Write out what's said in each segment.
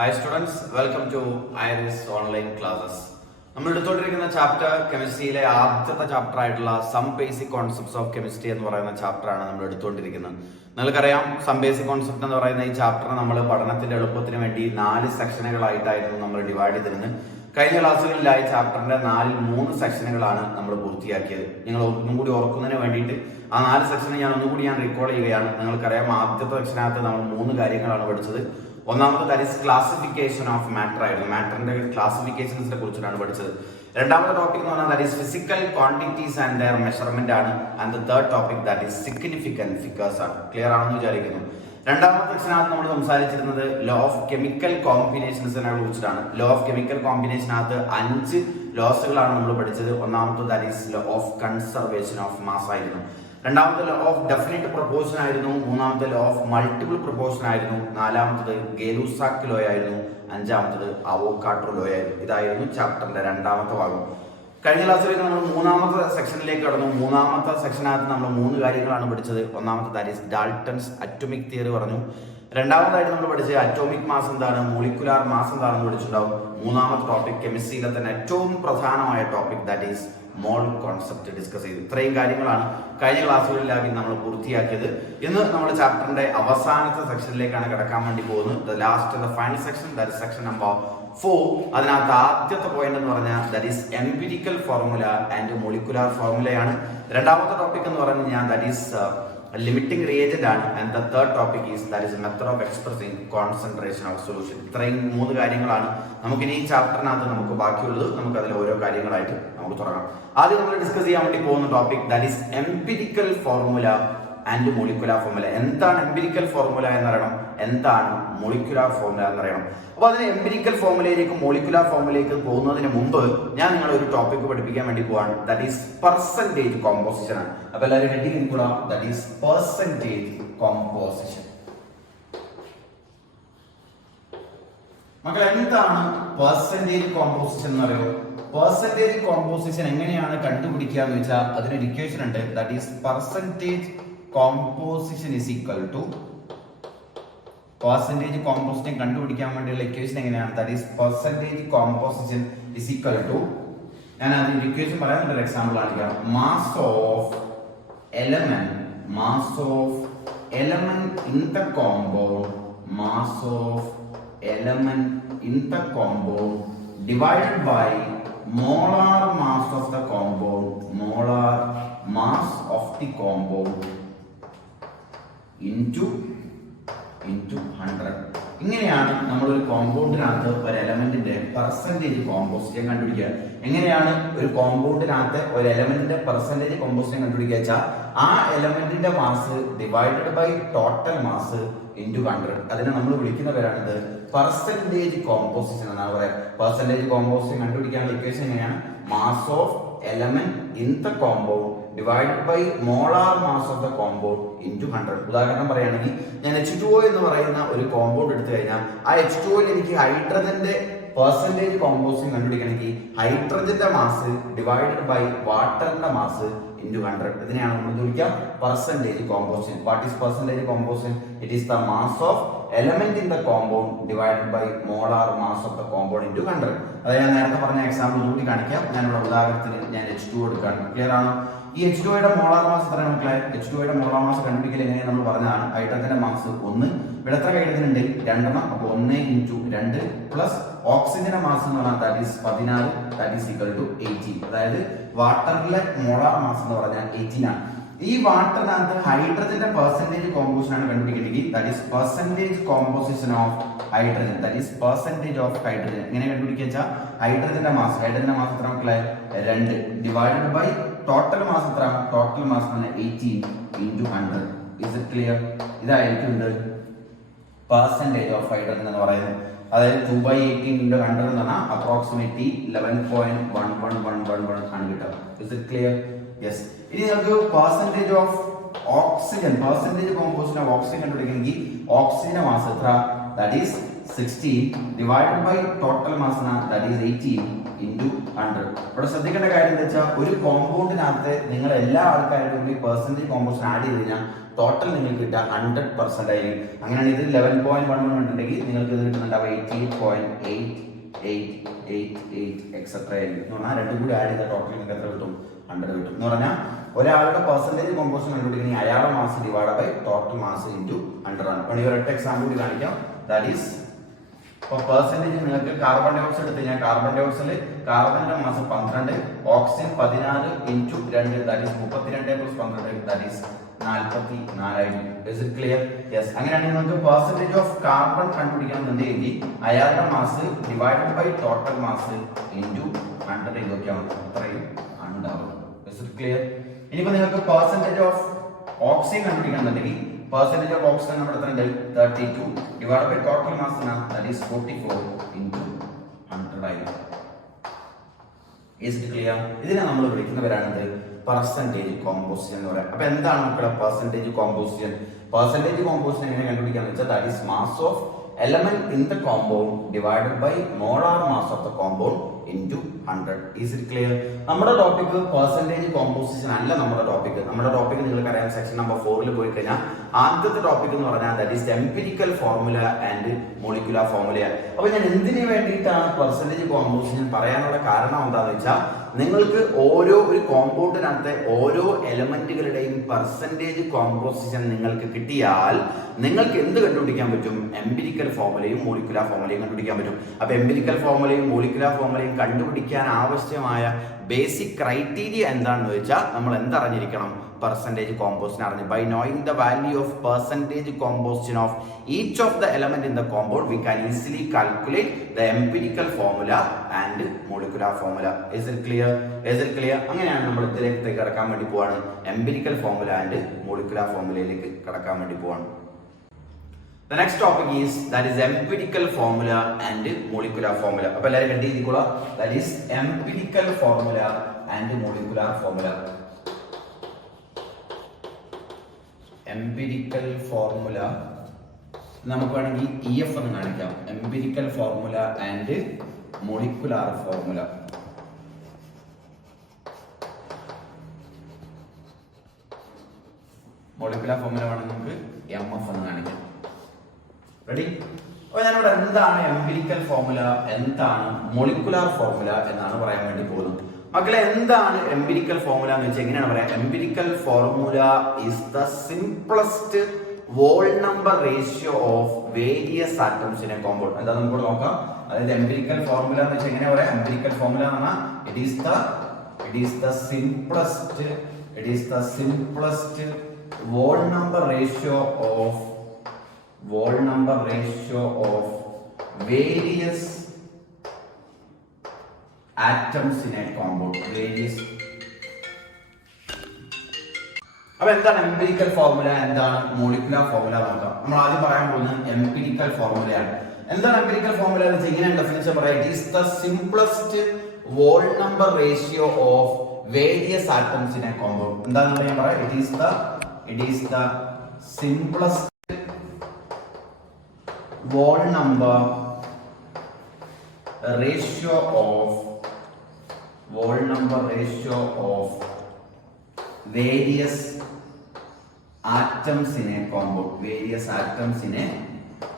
Hi students, welcome to IRIS online classes. നമ്മൾ എടുത്തുകൊണ്ടിരിക്കുന്ന chapter കെമിസ്ട്രിയിലെ ആദ്യത്തെ chapter ആയിട്ടുള്ള some basic concepts of chemistry എന്ന് പറയുന്ന ചാപ്റ്ററാണ് നമ്മൾ എടുത്തുകൊണ്ടിരിക്കുന്നത്. നിങ്ങൾക്കറിയാം, സം ബേസിക് കോൺസെപ്റ്റ് എന്ന് പറയുന്ന ഈ ചാപ്റ്റർ നമ്മൾ പഠനത്തിന്റെ എളുപ്പത്തിന് വേണ്ടി 4 സെക്ഷനുകളായിട്ടായിരുന്നു നമ്മൾ ഡിവൈഡ് ചെയ്തിരുന്നത്. കഴിഞ്ഞ ക്ലാസ്സുകളിലായി ചാപ്റ്ററിന്റെ 3 സെക്ഷനുകളാണ് നമ്മൾ പൂർത്തിയാക്കിയത്. നിങ്ങൾ ഒന്നും കൂടി ഓർക്കുന്നതിന് വേണ്ടിയിട്ട് ആ 4 സെക്ഷനെ ഞാൻ റീകോൾ ചെയ്യുകയാണ്. നിങ്ങൾക്കറിയാം, ആദ്യത്തെ സെക്ഷനകത്ത് നമ്മൾ 3 കാര്യങ്ങളാണ് പഠിച്ചത്. ഒന്നാമത് that is classification of matter ആയിരുന്നു. മാറ്ററിന്റെ ക്ലാസിഫിക്കേഷൻസിനെ കുറിച്ചിട്ടാണ് പഠിച്ചത്. രണ്ടാമത്തെ ടോപ്പിക് എന്ന് പറഞ്ഞാൽ that is physical quantities and their measurement ആണ്. And the third topic that is significant figures ആണ്. ക്ലിയർ ആണെന്ന് വിചാരിക്കുന്നു. രണ്ടാമത്തെ സെക്ഷനകത്ത് നമ്മൾ സംസാരിച്ചിരുന്നത് ലോ ഓഫ് കെമിക്കൽ കോമ്പിനേഷൻസിനെ കുറിച്ചിട്ടാണ്. ലോ ഓഫ് കെമിക്കൽ കോമ്പിനേഷനകത്ത് 5 ലോസുകളാണ് നമ്മൾ പഠിച്ചത്. ഒന്നാമത്തെ ദാറ്റ് ഈസ് law of conservation of mass ആയിരുന്നു. രണ്ടാമത്തെ ലോ ഓഫ് ഡെഫിനിറ്റ് പ്രൊപ്പോർഷൻ ആയിരുന്നു. മൂന്നാമത്തെ ലോ ഓഫ് മൾട്ടിപ്പിൾ പ്രൊപ്പോർഷൻ ആയിരുന്നു. നാലാമത്തത് ഗേ-ലുസാക്ക് ലോ ആയിരുന്നു. അഞ്ചാമത്തത് അവോഗാഡ്രോ ലോ ആയിരുന്നു. ഇതായിരുന്നു ചാപ്റ്ററിന്റെ രണ്ടാമത്തെ ഭാഗം. കഴിഞ്ഞ ക്ലാസ്സിലേക്ക് നമ്മൾ 3ാമത്തെ സെക്ഷനിലേക്ക് കടന്നു. 3ാമത്തെ സെക്ഷനകത്ത് നമ്മൾ 3 കാര്യങ്ങളാണ് പഠിച്ചത്. ഒന്നാമത്തെ ദാറ്റ് ഈസ് ഡാൽട്ടൺസ് അറ്റോമിക് തിയറി പറഞ്ഞു. രണ്ടാമതായിട്ട് നമ്മൾ പഠിച്ചത് അറ്റോമിക് മാസ് എന്താണ്, മോളിക്കുലാർ മാസ് എന്താണെന്ന് പഠിച്ചിട്ടുണ്ടാവും. മൂന്നാമത്തെ ടോപ്പിക് കെമിസ്ട്രിയിലെ തന്നെ ഏറ്റവും പ്രധാനമായ topic that is mall concept discuss ചെയ്തു. ഇത്രയും കാര്യങ്ങളാണ് കഴിഞ്ഞ ക്ലാസ്സുകളിലാക്കി നമ്മൾ പൂർത്തിയാക്കിയത്. ഇന്ന് നമ്മൾ ചാപ്റ്ററിന്റെ അവസാനത്തെ സെക്ഷനിലേക്കാണ് കിടക്കാൻ വേണ്ടി പോകുന്നത്. The last the final section, that is section number 4. അതിനകത്ത് ആദ്യത്തെ പോയിന്റ് എന്ന് പറഞ്ഞാൽ that is empirical formula and molecular ഫോർമുലയാണ്. രണ്ടാമത്തെ ടോപ്പിക് എന്ന് പറഞ്ഞാൽ ദാറ്റ് ഈസ് ലിമിറ്റിംഗ് റിയേജന്റ് ആണ്. And the third topic is that is method of expressing concentration of solution. ഇത്രയും 3 കാര്യങ്ങളാണ് നമുക്കിനി ഈ ചാപ്റ്ററിനകത്ത് നമുക്ക് ബാക്കിയുള്ളത്. നമുക്ക് അതിൽ ഓരോ കാര്യങ്ങളായിട്ട് നമുക്ക് തുടങ്ങാം. ആദ്യം നമ്മൾ ഡിസ്കസ് ചെയ്യാൻ വേണ്ടി പോകുന്ന topic that is empirical formula and molecular formula. എന്താണ് എംപിരിക്കൽ ഫോർമുല എന്നറിയണം, എന്താണ് മോളിക്കുലാർ ഫോർമുല എന്നറിയണം. അപ്പൊ അതിന് എംപിരിക്കൽ ഫോർമുലയിലേക്ക് മോളിക്കുലാർ ഫോർമുലയിലേക്ക് പോകുന്നതിന് മുമ്പ് ഞാൻ നിങ്ങളെ ഒരു ടോപ്പിക് പഠിപ്പിക്കാൻ വേണ്ടി പോവാണ്. ദാറ്റ് ഈസ് പെർസെന്റേജ് കോമ്പോസിഷൻ ആണ്. അപ്പൊ എല്ലാവരും ഹെഡിങ് ഇൻക്ലൂഡ് ആവും. That is percentage composition. മക്കൾ, എന്താണ് പെർസെന്റേജ് കോമ്പോസിഷൻ എന്ന് പറയുമോ? പെർസെന്റേജ് കോമ്പോസിഷൻ എങ്ങനെയാണ് കണ്ടുപിടിക്കുക എന്ന് വെച്ചാൽ അതിനൊരു ഇക്വേഷൻ ഉണ്ട്. That is percentage composition is equal to, percentage composition കണ്ടുപിടിക്കാൻ വേണ്ടിയുള്ള ഇക്വേഷൻ എങ്ങനെയാണ്? That is percentage composition is equal to, ഞാൻ അതിന്റെ ഇക്വേഷൻ പറയാൻ ഒരു എക്സാമ്പിൾ കാണിക്കാം. Mass of element in the compound, mass of element in the compound divided by molar mass of the compound, molar mass of the compound into 100. ഇങ്ങനെയാണ് നമ്മൾ ഒരു കോമ്പൗണ്ടിനകത്ത് ഒരു എലമെന്റിന്റെ percentage composition കണ്ടുപിടിക്കുക. എങ്ങനെയാണ് ഒരു കോമ്പൗണ്ടിനകത്ത് ഒരു എലമെന്റിന്റെ പെർസെന്റേജ് കോമ്പോസിഷൻ കണ്ടുപിടിക്കുക വെച്ചാൽ ആ എലമെന്റിന്റെ mass divided by total mass into 100. അതിനെ നമ്മൾ വിളിക്കുന്ന പേരാണിത് പെർസെന്റേജ് കോമ്പോസിഷൻ എന്നാണ് പറയാം. പെർസെന്റേജ് കോമ്പോസിഷൻ കണ്ടുപിടിക്കാനുള്ള ഇക്വേഷൻ എങ്ങനെയാണ്? Mass of element in the compound divided by molar mass of the compound into 100. ഉദാഹരണം പറയുകയാണെങ്കിൽ ഞാൻ H2O എന്ന് പറയുന്ന ഒരു കോമ്പൗണ്ട് എടുത്തു കഴിഞ്ഞാൽ ആ H2O എനിക്ക് ഹൈഡ്രജന്റെ പെർസെന്റേജ് കോമ്പോസിഷൻ കണ്ടുപിടിക്കണമെങ്കിൽ ഹൈഡ്രജന്റെ മാസ് ഡിവൈഡഡ് ബൈ വാട്ടറിന്റെ മാസ് ഇൻറ്റു 100. ഇതിനെയാണ് നമ്മൾ വിളിക്കുക percentage composition. What is percentage composition? It is the mass of element in the compound divided by molar mass of the compound into 100. അതായത് ഞാൻ നേരത്തെ പറഞ്ഞ എക്സാമ്പിൾ കൂടി കാണിക്കാം. ഞാനിവിടെ ഉദാഹരണത്തിന് ഞാൻ H2O എടുക്കുകയാണ്. ക്ലിയർ ആണോ? ഈ H2O മോളാർ മാസ് എത്രയാണ് മക്കളെ? H2O മോളാർ മാസ് കണ്ടുപിടിക്കൽ എങ്ങനെയാണ് നമ്മൾ പറഞ്ഞതാണ്. ഹൈഡ്രജന്റെ മാസ് 1, ഇവിടെ എത്ര ഹൈഡ്രജൻ ഉണ്ട്? 2. അപ്പോൾ 1 × 2 പ്ലസ് ഓക്സിജന്റെ മാസ് എന്ന് പറഞ്ഞാൽ that is 16, that is equal to 18. അതായത് വാട്ടറിലെ മോളാർ മാസ് എന്ന് പറഞ്ഞാൽ 18 ആണ്. ഈ വാട്ടറിനകത്ത് ഹൈഡ്രജന്റെ പെർസെന്റേജ് കോമ്പോസിഷൻ ആണ് കണ്ടുപിടിക്കേണ്ടത്. That is percentage composition of hydrogen, that is percentage of hydrogen. എങ്ങനെ കണ്ടുപിടിക്കുക വെച്ചാൽ ഹൈഡ്രജന്റെ മാസ് എത്ര മക്കളെ? 2 ഡിവൈഡഡ് ബൈ ടോട്ടൽ മാസ് എത്ര? Total mass 18 into 100. Is it clear? ഇതായിരിക്കും പെർസെന്റേജ് ഓഫ് ഹൈഡ്രജൻ എന്ന് പറയുന്നത്. അതായത് 2/18 ഇൻറ്റു 100 എന്ന് പറഞ്ഞാൽ അപ്രോക്സിമേറ്റ്ലി 11.1111 ആണ് കിട്ടുക. Is it clear? യെസ്. ഇനി നമുക്ക് percentage of oxygen, percentage composition of oxygen കണ്ടുപിടിക്കണമെങ്കിൽ ഓക്സിജന്റെ മാസ് എത്ര? That is 16 divided by total mass that is 18 into 100. ഇവിടെ ശ്രദ്ധിക്കേണ്ട കാര്യം എന്താ വെച്ചാൽ ഒരു കോമ്പൗണ്ടിനകത്ത് നിങ്ങൾ എല്ലാ ആൾക്കാരുടെയും കൂടി പെർസെന്റേജ് കോമ്പോസിഷൻ ആഡ് ചെയ്ത് കഴിഞ്ഞാൽ ടോട്ടൽ നിങ്ങൾക്ക് കിട്ടുക 100% ആയിരിക്കും. അങ്ങനെയാണ് ഇത് 11.11 ഉണ്ടെങ്കിൽ നിങ്ങൾക്ക് ഇത് കിട്ടുന്നുണ്ടാവുക 88.8888 എക്സെട്ര ആയിരിക്കും. എന്ന് പറഞ്ഞാൽ രണ്ടും കൂടി ആഡ് ചെയ്ത ടോട്ടൽ നിങ്ങൾക്ക് എത്ര കിട്ടും? 100 കിട്ടും. എന്ന് പറഞ്ഞാൽ ഒരാളുടെ പെർസെൻറ്റേജ് കോമ്പോസിഷൻ കണ്ടുപിടിക്കണമെങ്കിൽ അയാളുടെ mass divide by total mass into 100 ആണ്. അപ്പോൾ ഈ ഒരൊറ്റ എക്സാമ്പിൾ കൂടി കാണിക്കാം. ദാറ്റ് ഈസ് ഇപ്പോൾ പെർസെൻറ്റേജ് നിങ്ങൾക്ക് കാർബൺ ഡൈ ഓക്സൈഡ് എടുത്ത് കഴിഞ്ഞാൽ കാർബൺ ഡൈ ഓക്സൈഡ് കാർബണിന്റെ mass 12, oxygen 14 into 2 that is 32 plus 12 that is 44,000. Is it clear? Yes. അങ്ങനെയാണെങ്കിൽ നമുക്ക് പെർസെൻറ്റേജ് ഓഫ് കാർബൺ കണ്ടുപിടിക്കണമെന്നുണ്ടെങ്കിൽ അയാളുടെ mass divided by total mass into 100 നോക്കിയാൽ മതി. അത്രയും ഉണ്ടാവും. Is it clear? ഇനിയിപ്പോൾ നിങ്ങൾക്ക് പെർസെൻറ്റേജ് ഓഫ് ഓക്സിജൻ കണ്ടുപിടിക്കണമെന്നുണ്ടെങ്കിൽ percentage of oxygen നമ്മുടെ എത്രയുണ്ട്? 32 divided by total mass that is 44 into 100 ആയിരിക്കും. Is it clear? ഇതിനെ നമ്മൾ വിളിക്കുന്നവരാണ് പെർസെൻറ്റേജ് കോമ്പോസിഷൻ എന്ന് പറയുന്നത്. അപ്പോൾ എന്താണ് മക്കളെ പെർസെൻറ്റേജ് കോമ്പോസിഷൻ? പെർസെൻറ്റേജ് കോമ്പോസിഷൻ എങ്ങനെ കണ്ടുപിടിക്കാന്ന് വെച്ചാൽ that is mass of element in the compound divided by molar mass of the compound into 100. Is it clear? നമ്മുടെ ടോപ്പിക് പെർസെൻറ്റേജ് കോമ്പോസിഷൻ അല്ല. നമ്മുടെ ടോപ്പിക് നിങ്ങൾക്കറിയാം സെക്ഷൻ നമ്പർ 4 പോയി കഴിഞ്ഞാൽ ആദ്യത്തെ ടോപ്പിക് എന്ന് പറഞ്ഞാൽ that is empirical formula and molecular formula. അപ്പോൾ ഞാൻ എന്തിനു വേണ്ടിയിട്ടാണ് പെർസെൻറ്റേജ് കോമ്പോസിഷൻ പറയാനുള്ള കാരണം എന്താണെന്ന് വെച്ചാൽ നിങ്ങൾക്ക് ഓരോ ഒരു കോമ്പൗണ്ടിനകത്തെ ഓരോ എലമെന്റുകളുടെയും പെർസെൻറ്റേജ് കോമ്പോസിഷൻ നിങ്ങൾക്ക് കിട്ടിയാൽ നിങ്ങൾക്ക് എന്ത് കണ്ടുപിടിക്കാൻ പറ്റും? എംപിരിക്കൽ ഫോർമുലയും മോളിക്കുലർ ഫോർമുലയും കണ്ടുപിടിക്കാൻ പറ്റും. അപ്പോൾ എംപിരിക്കൽ ഫോർമുലയും മോളിക്കുലർ ഫോർമുലയും കണ്ടുപിടിക്കാൻ ആവശ്യമായ ബേസിക് ക്രൈറ്റീരിയ എന്താണെന്ന് വെച്ചാൽ നമ്മൾ എന്തറിഞ്ഞിരിക്കണം? percentage composition അറിഞ്ഞു. By knowing the value of percentage composition of each of the element in the compound, we can easily calculate the empirical formula and molecular formula. Is it clear? അങ്ങനെയാണ് നമ്മൾ ഇതിലേക്ക് കടക്കാൻ വേണ്ടി പോവാണ്. empirical formula and molecular formulaയിലേക്ക് കടക്കാൻ വേണ്ടി പോവാണ്. The next topic is that is empirical formula and molecular formula. അപ്പോൾ എല്ലാവരും കണ്ടു ചെയ്തിക്കോളാം. That is empirical formula and molecular formula. Empirical formula നമുക്ക് വേണമെങ്കിൽ EF എന്ന് കാണിക്കാം. Empirical formula and molecular formula. Molecular formula വേണമെങ്കിൽ നമുക്ക് MF എന്ന് കാണിക്കാം. റെഡി? അപ്പോൾ ഞാനിവിടെ എന്താണ് എംപിരിക്കൽ ഫോർമുല, എന്താണ് മോളിക്കുലാർ ഫോർമുല എന്നാണ് പറയാൻ വേണ്ടി പോകുന്നത്. മക്കളെ, എന്താണ് എംപിരിക്കൽ ഫോർമുല എന്ന് വെച്ചാൽ എങ്ങനെയാണ് പറയാം? Empirical formula is the simplest wall number ratio of various atoms in a compound. എന്താ നമുക്ക് നോക്കാം. അതായത് എംപിരിക്കൽ ഫോർമുല എന്ന് വെച്ചാൽ എങ്ങനെ പറയാം? എംപിരിക്കൽ ഫോർമുല എന്ന് പറഞ്ഞാൽ it is the simplest wall number ratio of various atoms in a compound. അപ്പോൾ എന്താണ് എംപിരിക്കൽ ഫോർമുല, എന്താണ് മോളിക്കുലർ ഫോർമുല നോക്കാം. നമ്മൾ ആദ്യം പറയാൻ പോകുന്നത് എംപിരിക്കൽ ഫോർമുലയാണ്. എന്താണ് എംപിരിക്കൽ ഫോർമുല എന്ന് വെച്ചാൽ ഇങ്ങനെ ഡെഫിനിഷൻ പറയാം. It is the simplest wall number ratio of various atoms in a compound. എന്താണെന്ന് ഞാൻ പറയാം. It is the simplest wall number ratio of various atoms in a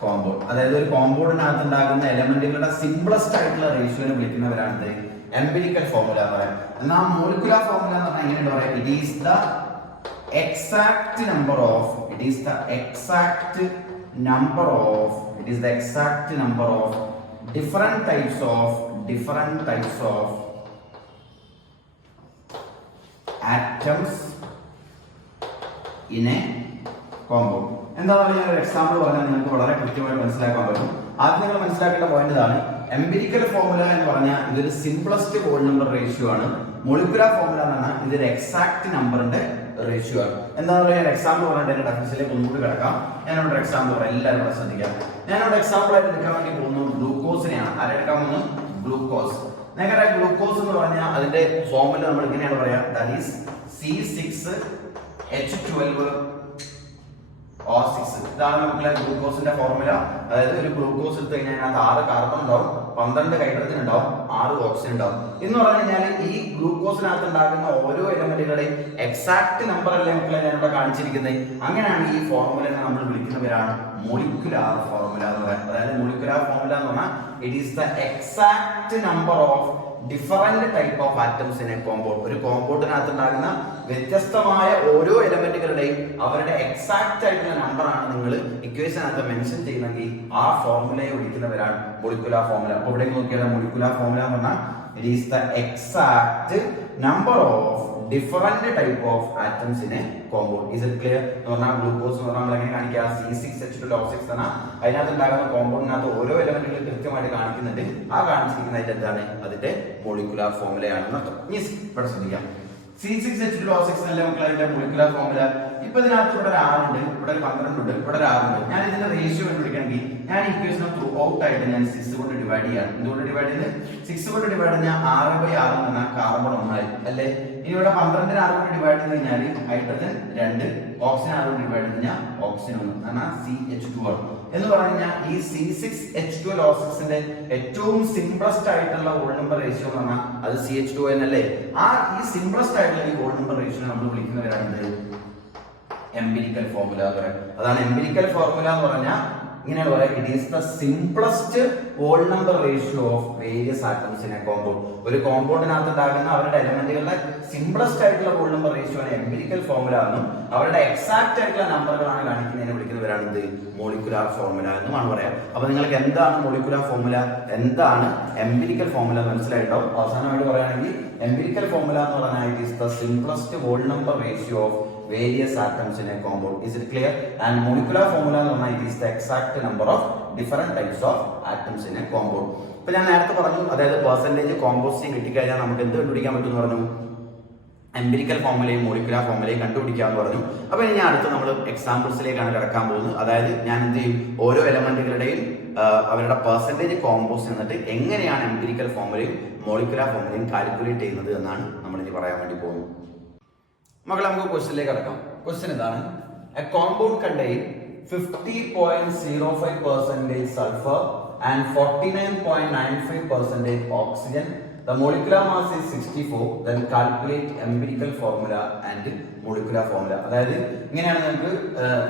compound. അതായത് ഒരു കോമ്പൗണ്ടിനകത്ത് ഉണ്ടാകുന്ന എലമെന്റുകളുടെ സിംപ്ലസ്റ്റ് ആയിട്ടുള്ള റേഷ്യോനെ വിളിക്കുന്നവരാണ് എംപിരിക്കൽ ഫോർമുല എന്ന് പറയുന്നത്. എന്നാൽ മോളിക്കുലർ ഫോർമുല എന്ന് പറഞ്ഞാൽ എങ്ങനെയാണ് പറയാം? It is the exact number of different types of atoms in a compound. എന്താണെന്ന് ഞാൻ ഒരു എക്സാമ്പിൾ പറഞ്ഞാൽ നിങ്ങൾക്ക് വളരെ കൃത്യമായി മനസ്സിലാക്കാൻ പറ്റും. ആദ്യം നിങ്ങൾ മനസ്സിലാക്കേണ്ട പോയിന്റ് ഇതാണ്. എംപിരിക്കൽ ഫോർമുല എന്ന് പറഞ്ഞാൽ ഇതൊരു സിംപ്ലസ്റ്റ് ഹോൾ നമ്പർ റേഷ്യോ ആണ്. മോളിക്കുലർ ഫോർമുല എന്ന് പറഞ്ഞാൽ ഇതൊരു എക്സാക്ട് നമ്പറിന്റെ റേഷ്യോ ആണ്. എന്താണെന്ന് ഞാൻ എക്സാമ്പിൾ പറഞ്ഞിട്ട് എന്റെ ഡെഫിനിഷനിലേക്ക് ഒന്നുകൂടി കിടക്കാം. ഞാനിവിടെ എക്സാമ്പിൾ പറയാം, എല്ലാവരും ഇവിടെ ശ്രദ്ധിക്കാം. ഞാനിവിടെ എക്സാമ്പിൾ ആയിട്ട് എടുക്കാൻ വേണ്ടി പോകുന്നു ഗ്ലൂക്കോസിനെയാണ്. ആരെടുക്കാൻ പോകുന്നു? ഗ്ലൂക്കോസ്. നിങ്ങളുടെ ഗ്ലൂക്കോസ് എന്ന് പറഞ്ഞാൽ അതിന്റെ ഫോർമുല നമ്മൾ ഇങ്ങനെയാണ് പറയാ. That is C6H12 O6. ഇതാണ് നമുക്ക് ഗ്ലൂക്കോസിന്റെ ഫോർമുല. അതായത് ഒരു ഗ്ലൂക്കോസ് എടുത്തു കഴിഞ്ഞാൽ അതിനകത്ത് 6 കാർബൺ ഉണ്ടാവും, 12 ഹൈഡ്രജൻ ഉണ്ടാവും, 6 ഓക്സിജൻ ഉണ്ടാവും. എന്ന് പറഞ്ഞു കഴിഞ്ഞാൽ ഈ ഗ്ലൂക്കോസിനകത്ത് ഉണ്ടാകുന്ന ഓരോ എലമെന്റുകളുടെയും എക്സാക്ട് നമ്പർ അല്ലേ മക്കളെ ഞാൻ ഇവിടെ കാണിച്ചിരിക്കുന്നത്. അങ്ങനെയാണ് ഈ ഫോർമുലനെ നമ്മൾ വിളിക്കുന്നവരാണ് മോളിക്കുലാർ ഫോർമുല എന്ന് പറയുന്നത്. അതായത് മോളിക്കുലാർ ഫോർമുല എന്ന് പറഞ്ഞാൽ it is the exact number of different type of atoms in a compound. ഒരു കോമ്പൗണ്ടിനകത്ത് ഉണ്ടാകുന്ന വ്യത്യസ്തമായ ഓരോ എലമെന്റുകളുടെയും അവരുടെ എക്സാക്ട് ആയിട്ടുള്ള നമ്പറാണ് നിങ്ങൾ ഇക്വേഷനകത്ത് മെൻഷൻ ചെയ്യുന്നെങ്കിൽ ആ ഫോർമുലയെ വിളിക്കുന്നവരാണ് മോളിക്കുലാർ ഫോർമുല. അപ്പോൾ ഇവിടെ നോക്കിയാൽ മോളിക്കുലാർ ഫോർമുല എന്ന് പറഞ്ഞാൽ it is the exact number of different type of atoms in a compound. Is it clear? എന്ന് പറഞ്ഞാൽ ഗ്ലൂക്കോസ് എന്ന് പറഞ്ഞാൽ നമ്മൾ എങ്ങനെ കാണിക്കുക? C6H12O6 എന്ന അതിനകത്ത് ഉണ്ടാകുന്ന കോമ്പൗണ്ടിനകത്ത് ഓരോ എലമെന്റുകൾ കൃത്യമായിട്ട് കാണിക്കുന്നുണ്ട്. ആ കാണിച്ചിരിക്കുന്നതിന്റെ എന്താണ്? അതിന്റെ മോളിക്കുലാർ ഫോർമുലയാണെന്ന് അർത്ഥം. ഇവിടെ ശ്രദ്ധിക്കാം. C6H12O6 എന്നല്ലേ മക്കളെ അതിന്റെ മോളിക്കുലാർ ഫോർമുല. ഇപ്പൊ ഇതിനകത്ത് ഇവിടെ ഒരു 6 ഉണ്ട്, ഇവിടെ ഒരു 12 ഉണ്ട്, ഇവിടെ ഒരു 6 ഉണ്ട്. ഞാൻ ഇതിന്റെ റേഷ്യോ കണ്ടുപിടിക്കണമെങ്കിൽ ഞാൻ ഇക്വേഷൻ ത്രൂ ഔട്ട് ആയിട്ട് ഞാൻ 6 കൊണ്ട് ഡിവൈഡ് ചെയ്യാണ്. എന്തുകൊണ്ട് ഡിവൈഡ് ചെയ്യുന്നത്? 6 കൊണ്ട് ഡിവൈഡ് ചെയ്താൽ 6/6 എന്ന് പറഞ്ഞാൽ കാർബൺ 1 ആയി അല്ലേ. ഇനി ഇവിടെ 12 6 കൊണ്ട് ഡിവൈഡ് ചെയ്ത് കഴിഞ്ഞാൽ ഹൈഡ്രജൻ 2, ഓക്സിജൻ 6 കൊണ്ട് ഡിവൈഡ് ചെയ്ത് കഴിഞ്ഞാൽ ഓക്സിജൻ 1 എന്നാൽ CH2 എന്ന് പറഞ്ഞാൽ ഈ C6H12O6ന്റെ ഏറ്റവും സിംപ്ലസ്റ്റ് ആയിട്ടുള്ള ഹോൾ നമ്പർ റേഷ്യോ എന്ന് പറഞ്ഞാൽ അത് CH2 അല്ലേ. ഈ സിംപ്ലസ്റ്റ് ആയിട്ടുള്ള ഈ ഹോൾ നമ്പർ റേഷ്യോ നമ്മൾ വിളിക്കുന്നവരാണ് എംപിരിക്കൽ ഫോർമുല എന്ന് പറയുന്നത്. അതാണ് എംപിരിക്കൽ ഫോർമുല എന്ന് പറഞ്ഞാൽ ഇങ്ങനെയാണ് പറയുക. It is the simplest whole number ratio of various atoms in a compound. ഒരു കോമ്പൗണ്ടിനകത്ത് ഉണ്ടാകുന്ന അവരുടെ എലമെന്റുകളുടെ സിംപ്ലസ്റ്റ് ആയിട്ടുള്ള ഹോൾ നമ്പർ റേഷ്യോ ആണ് എംപിരിക്കൽ ഫോർമുല എന്നും അവരുടെ എക്സാക്ട് ആയിട്ടുള്ള നമ്പറുകളാണ് കാണിക്കുന്നതിനെ വിളിക്കുന്നവരാണ് എന്ത്? മോളിക്കുലാർ ഫോർമുല എന്നുമാണ് പറയാം. അപ്പൊ നിങ്ങൾക്ക് എന്താണ് മോളിക്കുലാർ ഫോർമുല, എന്താണ് എംപിരിക്കൽ ഫോർമുല മനസ്സിലായിട്ടോ? അവസാനമായിട്ട് പറയുകയാണെങ്കിൽ എംപിരിക്കൽ ഫോർമുല എന്ന് പറഞ്ഞാൽ it is the simplest whole number ratio of various atoms in a compound. Is it clear? And molecular formula is the exact number of different types of atoms in a compound. ഇപ്പൊ ഞാൻ നേരത്തെ പറഞ്ഞു, അതായത് percentage compositing കിട്ടിക്കഴിഞ്ഞാൽ നമുക്ക് എന്ത് കണ്ടുപിടിക്കാൻ പറ്റും എന്ന് പറഞ്ഞു? എംപിരിക്കൽ ഫോർമുലയും മോളിക്കുലാർ ഫോർമുലയും കണ്ടുപിടിക്കാമെന്ന് പറഞ്ഞു. അപ്പൊ ഇനി ഞാൻ അടുത്ത് നമ്മൾ എക്സാമ്പിൾസിലേക്കാണ് കിടക്കാൻ പോകുന്നത്. അതായത് ഞാൻ എന്ത് ചെയ്യും, ഓരോ എലമെന്റുകളുടെയും അവരുടെ പെർസെന്റേജ് കോമ്പോസ് എന്നിട്ട് എങ്ങനെയാണ് എംപിരിക്കൽ ഫോർമുലയും മോളിക്കുലാർ ഫോർമുലയും കാൽക്കുലേറ്റ് ചെയ്യുന്നത് എന്നാണ് നമ്മൾ ഇനി പറയാൻ വേണ്ടി പോകുന്നത്. മക്കളെ നമുക്ക് ക്വസ്റ്റ്യനിലേക്ക് കടക്കാം. ക്വസ്റ്റ്യൻ ഇതാണ്: A compound contain 50.05% sulphur and 49.95% oxygen. The molecular mass is 64. Then calculate empirical formula and molecular formula. അതായത് ഇങ്ങനെയാണ് നിങ്ങൾക്ക്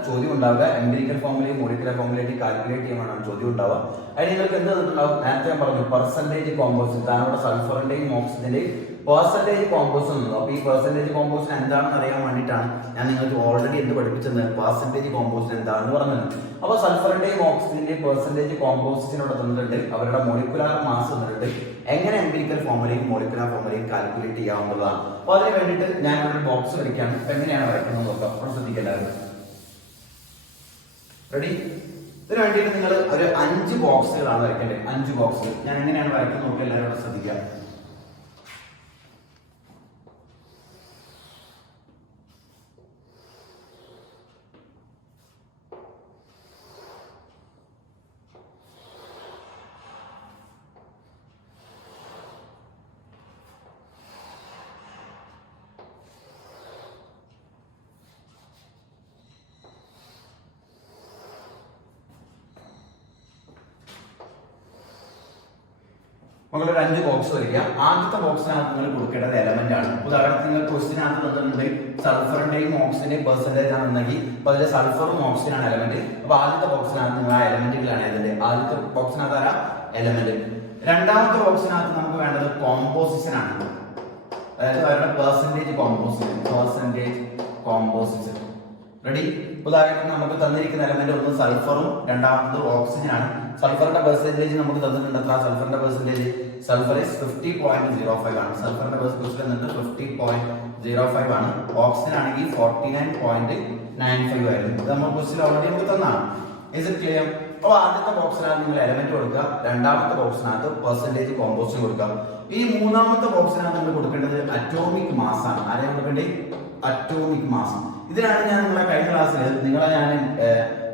ചോദ്യം ഉണ്ടാവുക. എംപിരിക്കൽ ഫോർമുലയും മോളിക്കുലർ ഫോർമുലയും കാൽക്കുലേറ്റ് ചെയ്യുമ്പോഴാണ് ചോദ്യം ഉണ്ടാവുക. അതിന് നിങ്ങൾക്ക് എന്ത് തന്നിട്ടുണ്ടാവും? നേരത്തെ ഞാൻ പറഞ്ഞു പെർസെന്റേജ് കോമ്പോസിറ്റ്. കാരണം ഇവിടെ സൾഫറിന്റെയും ഓക്സിജന്റെയും പെർസെന്റേജ് കോമ്പോസ് തന്നു. അപ്പൊ ഈ പെർസെന്റേജ് കോമ്പോസിന് എന്താണെന്ന് അറിയാൻ വേണ്ടിയിട്ടാണ് ഞാൻ നിങ്ങൾക്ക് ഓൾറെഡി എന്ത് പഠിപ്പിച്ചത്, പെർസെന്റേജ് കോമ്പോസിന് എന്താണെന്ന് പറഞ്ഞത്. അപ്പൊ സൾഫറിന്റെയും ഓക്സിജന്റെയും പെർസെന്റേജ് കോമ്പോസിറ്റിനോട് തന്നിട്ടുണ്ട്, അവരുടെ മോളിക്കുലാർ മാസ് തന്നിട്ടുണ്ട്. എങ്ങനെ എംപിരിക്കൽ ഫോർമുലയും മോളിക്കുലാർ ഫോർമുലയും കാൽക്കുലേറ്റ് ചെയ്യാവുന്നതാണ്. അപ്പൊ അതിന് വേണ്ടിയിട്ട് ഞാൻ ഒരു ബോക്സ് വരയ്ക്കാണ്. എങ്ങനെയാണ് വരയ്ക്കുന്നത് നോക്കാം. അപ്പോൾ ശ്രദ്ധിക്കല്ലാരും റെഡി? ഇതിന് വേണ്ടിയിട്ട് നിങ്ങൾ ഒരു 5 ബോക്സുകളാണ് വരയ്ക്കേണ്ടത്. 5 ബോക്സുകൾ. ഞാൻ എങ്ങനെയാണ് വരയ്ക്കുന്നത് നോക്കുക, എല്ലാവരും ഇവിടെ ശ്രദ്ധിക്കാം. മകളൊരു 5 ബോക്സ് വരിക. ആദ്യത്തെ ബോക്സിനകത്ത് നിങ്ങൾ കൊടുക്കേണ്ടത് എലമെന്റ് ആണ്. ഉദാഹരണത്തിന് നിങ്ങൾ ക്വസ്റ്റിനകത്ത് തന്നിട്ടുണ്ടെങ്കിൽ സൾഫറിന്റെയും ഓക്സിജന്റെയും പെർസെന്റേജ് ആണെന്നുണ്ടെങ്കിൽ അപ്പൊ അതിലെ സൾഫറും ഓക്സിജനാണ് എലമെന്റ്. അപ്പൊ ആദ്യത്തെ ബോക്സിനകത്ത് നിങ്ങൾ ആ എലമെന്റുകളാണ് ഇതിന്റെ. ആദ്യത്തെ ബോക്സിനകത്ത് ആരാ? എലമെന്റ്. രണ്ടാമത്തെ ബോക്സിനകത്ത് നമുക്ക് വേണ്ടത് കോമ്പോസിഷൻ ആണ്. അതായത് അവരുടെ പെർസെന്റേജ് കോമ്പോസിഷൻ. റെഡി? ഉദാഹരണത്തിന് നമുക്ക് തന്നിരിക്കുന്ന എലമെന്റ് ഒന്ന് സൾഫറും രണ്ടാമത്തത് ഓക്സിജൻ ആണ്. സൾഫറിന്റെ പെർസെന്റേജ് നമുക്ക് തന്നിട്ടുണ്ട്. എത്ര സൾഫറിന്റെ പെർസെന്റേജ്? സൾഫർ 50.05 ആണ്. സൾഫറിന്റെ പെർസെന്റേജ് 50.05 ആണ്. ഓക്സിജൻ ആണെങ്കിൽ 49.95 ആയിരുന്നു. ഇത് നമ്മൾ ക്വസ്റ്റ്യൻ ഓൾറെഡി നമുക്ക് തന്നാണ്. Is it clear? അപ്പോൾ ആദ്യത്തെ ബോക്സിനകത്ത് നിങ്ങൾ എലമെന്റ് കൊടുക്കുക, രണ്ടാമത്തെ ബോക്സിനകത്ത് പെർസെന്റേജ് കോമ്പോസിഷൻ കൊടുക്കുക. ഈ മൂന്നാമത്തെ ബോക്സിനകത്ത് നിങ്ങൾ കൊടുക്കേണ്ടത് അറ്റോമിക് മാസ് ആണ്. ആരെയാണ് കൊടുക്കേണ്ടത്? Atomic mass. ഇതിനാണ് ഞാൻ നിങ്ങളെ കഴിഞ്ഞ ക്ലാസ്സിൽ ഞാൻ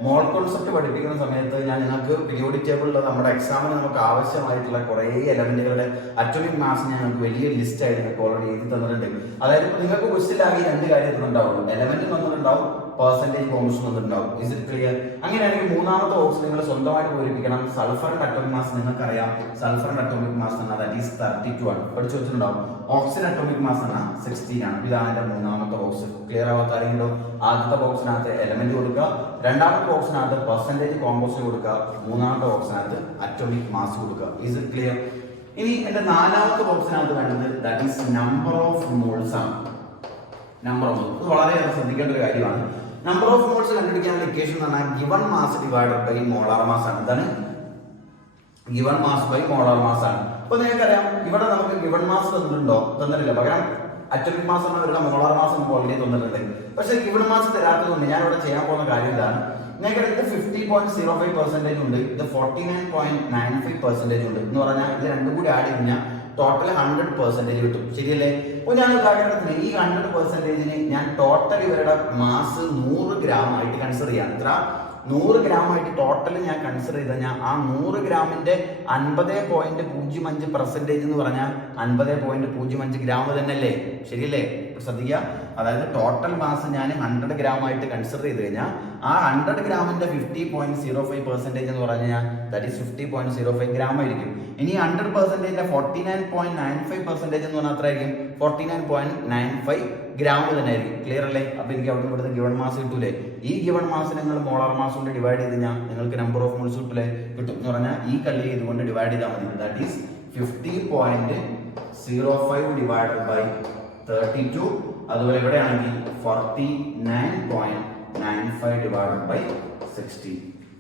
മോൾ കോൺസെപ്റ്റ് പഠിപ്പിക്കുന്ന സമയത്ത് ഞാൻ നിങ്ങൾക്ക് പീരിയോഡിക് ടേബിളിൽ നമ്മുടെ എക്സാമിന് നമുക്ക് ആവശ്യമായിട്ടുള്ള കുറേ എലമെന്റുകളുടെ അറ്റോമിക് മാസ് ഞാൻ നിങ്ങൾക്ക് വലിയ ലിസ്റ്റ് ആയിട്ട് നിങ്ങൾക്ക് ഓൾറെഡി എഴുതി തന്നിട്ടുണ്ട്. അതായത് നിങ്ങൾക്ക് ക്വസ്റ്റ്യൻ ആകെ 2 കാര്യം തന്നിട്ടുണ്ടാവുള്ളൂ. എലമെന്റ് തന്നിട്ടുണ്ടാവും, പെർസെന്റേജ് കോമ്പോസിഷൻ വന്നിട്ടുണ്ടാവും. Is it clear? അങ്ങനെയാണെങ്കിൽ മൂന്നാമത്തെ ബോക്സ് നിങ്ങൾ സ്വന്തമായിട്ട് പൂരിപ്പിക്കണം. സൾഫറിന്റെ അറ്റോമിക് മാസ് നിങ്ങൾക്കറിയാം. സൾഫറിന്റെ അറ്റോമിക് മാസ് എന്നാ ദാറ്റ് ഈസ് 32 ആണ്. പഠിച്ചു വെച്ചിട്ടുണ്ടാവും. ഓക്സിജൻ അറ്റോമിക് മാസ് എന്നാ 16 ആണ്. ഇതാണ് എന്റെ മൂന്നാമത്തെ ബോക്സ്. ക്ലിയർ ആവാത്ത ആരെങ്കിലും? ആദ്യത്തെ ബോക്സിനകത്ത് എലമെന്റ് കൊടുക്കുക, രണ്ടാമത്തെ ബോക്സിനകത്ത് പെർസെന്റേജ് കോമ്പോസിഷൻ കൊടുക്കുക, മൂന്നാമത്തെ ബോക്സിനകത്ത് അറ്റോമിക് മാസ് കൊടുക്കുക. Is it clear? ഇനി എന്റെ നാലാമത്തെ ബോക്സിനകത്ത് വേണ്ടത് that is number of moles ആണ്. നമ്പർ ഓഫ് മോൾസ് ഇത് വളരെയേറെ ശ്രദ്ധിക്കേണ്ട ഒരു കാര്യമാണ്. നമ്പർ ഓഫ് മോൾസ് കണ്ടുപിടിക്കാനുള്ള ഇക്വേഷൻ എന്ന് പറഞ്ഞാൽ given mass divided by molar mass ആണ്. എന്താണ്? Given mass by molar mass ആണ്. അപ്പൊ നിങ്ങൾക്കറിയാം ഇവിടെ നമുക്ക് ഗിവൺ മാസ് തന്നിട്ടുണ്ടോ? തന്നിട്ടില്ല. പകരം അറ്റോമിക് മാസ് എന്നവരുടെ മോളാർ മാസ് നമുക്ക് ഓൾറെഡി തന്നിട്ടുണ്ട്. പക്ഷെ ഗിവൺ മാസ് തരാത്തതുകൊണ്ട് ഞാൻ ഇവിടെ ചെയ്യാൻ പോകുന്ന കാര്യം ഇതാണ്. നിങ്ങൾക്ക് ഇത് 50.05% ഉണ്ട്, ഇത് 49.95% ഉണ്ട് എന്ന് പറഞ്ഞാൽ ഇത് രണ്ടും കൂടി ആഡ് കഴിഞ്ഞാൽ ടോട്ടൽ 100% കിട്ടും. ശരിയല്ലേ? അപ്പോൾ ഞാൻ ഉദാഹരണത്തിന് ഈ 100%ന് ഞാൻ ടോട്ടൽ ഇവരുടെ മാസ് 100 ഗ്രാം ആയിട്ട് കൺസിഡർ ചെയ്യാം. എത്ര? 100 ഗ്രാം ആയിട്ട് ടോട്ടൽ ഞാൻ കൺസിഡർ ചെയ്ത് കഴിഞ്ഞാൽ ആ 100 ഗ്രാമിന്റെ 50.05% എന്ന് പറഞ്ഞാൽ 50.05 ഗ്രാം തന്നെയല്ലേ? ശരിയല്ലേ? ശ്രദ്ധിക്കുക. അതായത് ടോട്ടൽ മാസ് ഞാൻ 100 ഗ്രാം ആയിട്ട് കൺസിഡർ ചെയ്ത് കഴിഞ്ഞാൽ ആ 100 ഗ്രാമിന്റെ 50.05% എന്ന് പറഞ്ഞു കഴിഞ്ഞാൽ ദാറ്റ് ഈസ് 50.05 ഗ്രാം ആയിരിക്കും. ഇനി 100%ന്റെ 49.95% എന്ന് പറഞ്ഞാൽ എത്ര ആയിരിക്കും? 49.95 ഗ്രാം തന്നെ ആയിരിക്കും. ക്ലിയർ അല്ലേ? അപ്പൊ എനിക്ക് അവിടെ ഇവിടുത്തെ ഗിവൺ മാസ് കിട്ടൂലേ? ഈ ഗിവൺ മാസ് നിങ്ങൾ മോളാർ മാസ് കൊണ്ട് ഡിവൈഡ് ചെയ്ത് കഴിഞ്ഞാൽ നിങ്ങൾക്ക് നമ്പർ ഓഫ് മോൾസ് കിട്ടൂലേ? കിട്ടും. എന്ന് പറഞ്ഞാൽ ഈ കള്ളി ഇതുകൊണ്ട് ഡിവൈഡ് ചെയ്താൽ മതി. That is 50.05 divided by 32. അതുപോലെ ഇവിടെയാണെങ്കിൽ 49.95 ഡിവൈഡഡ് ബൈ 60.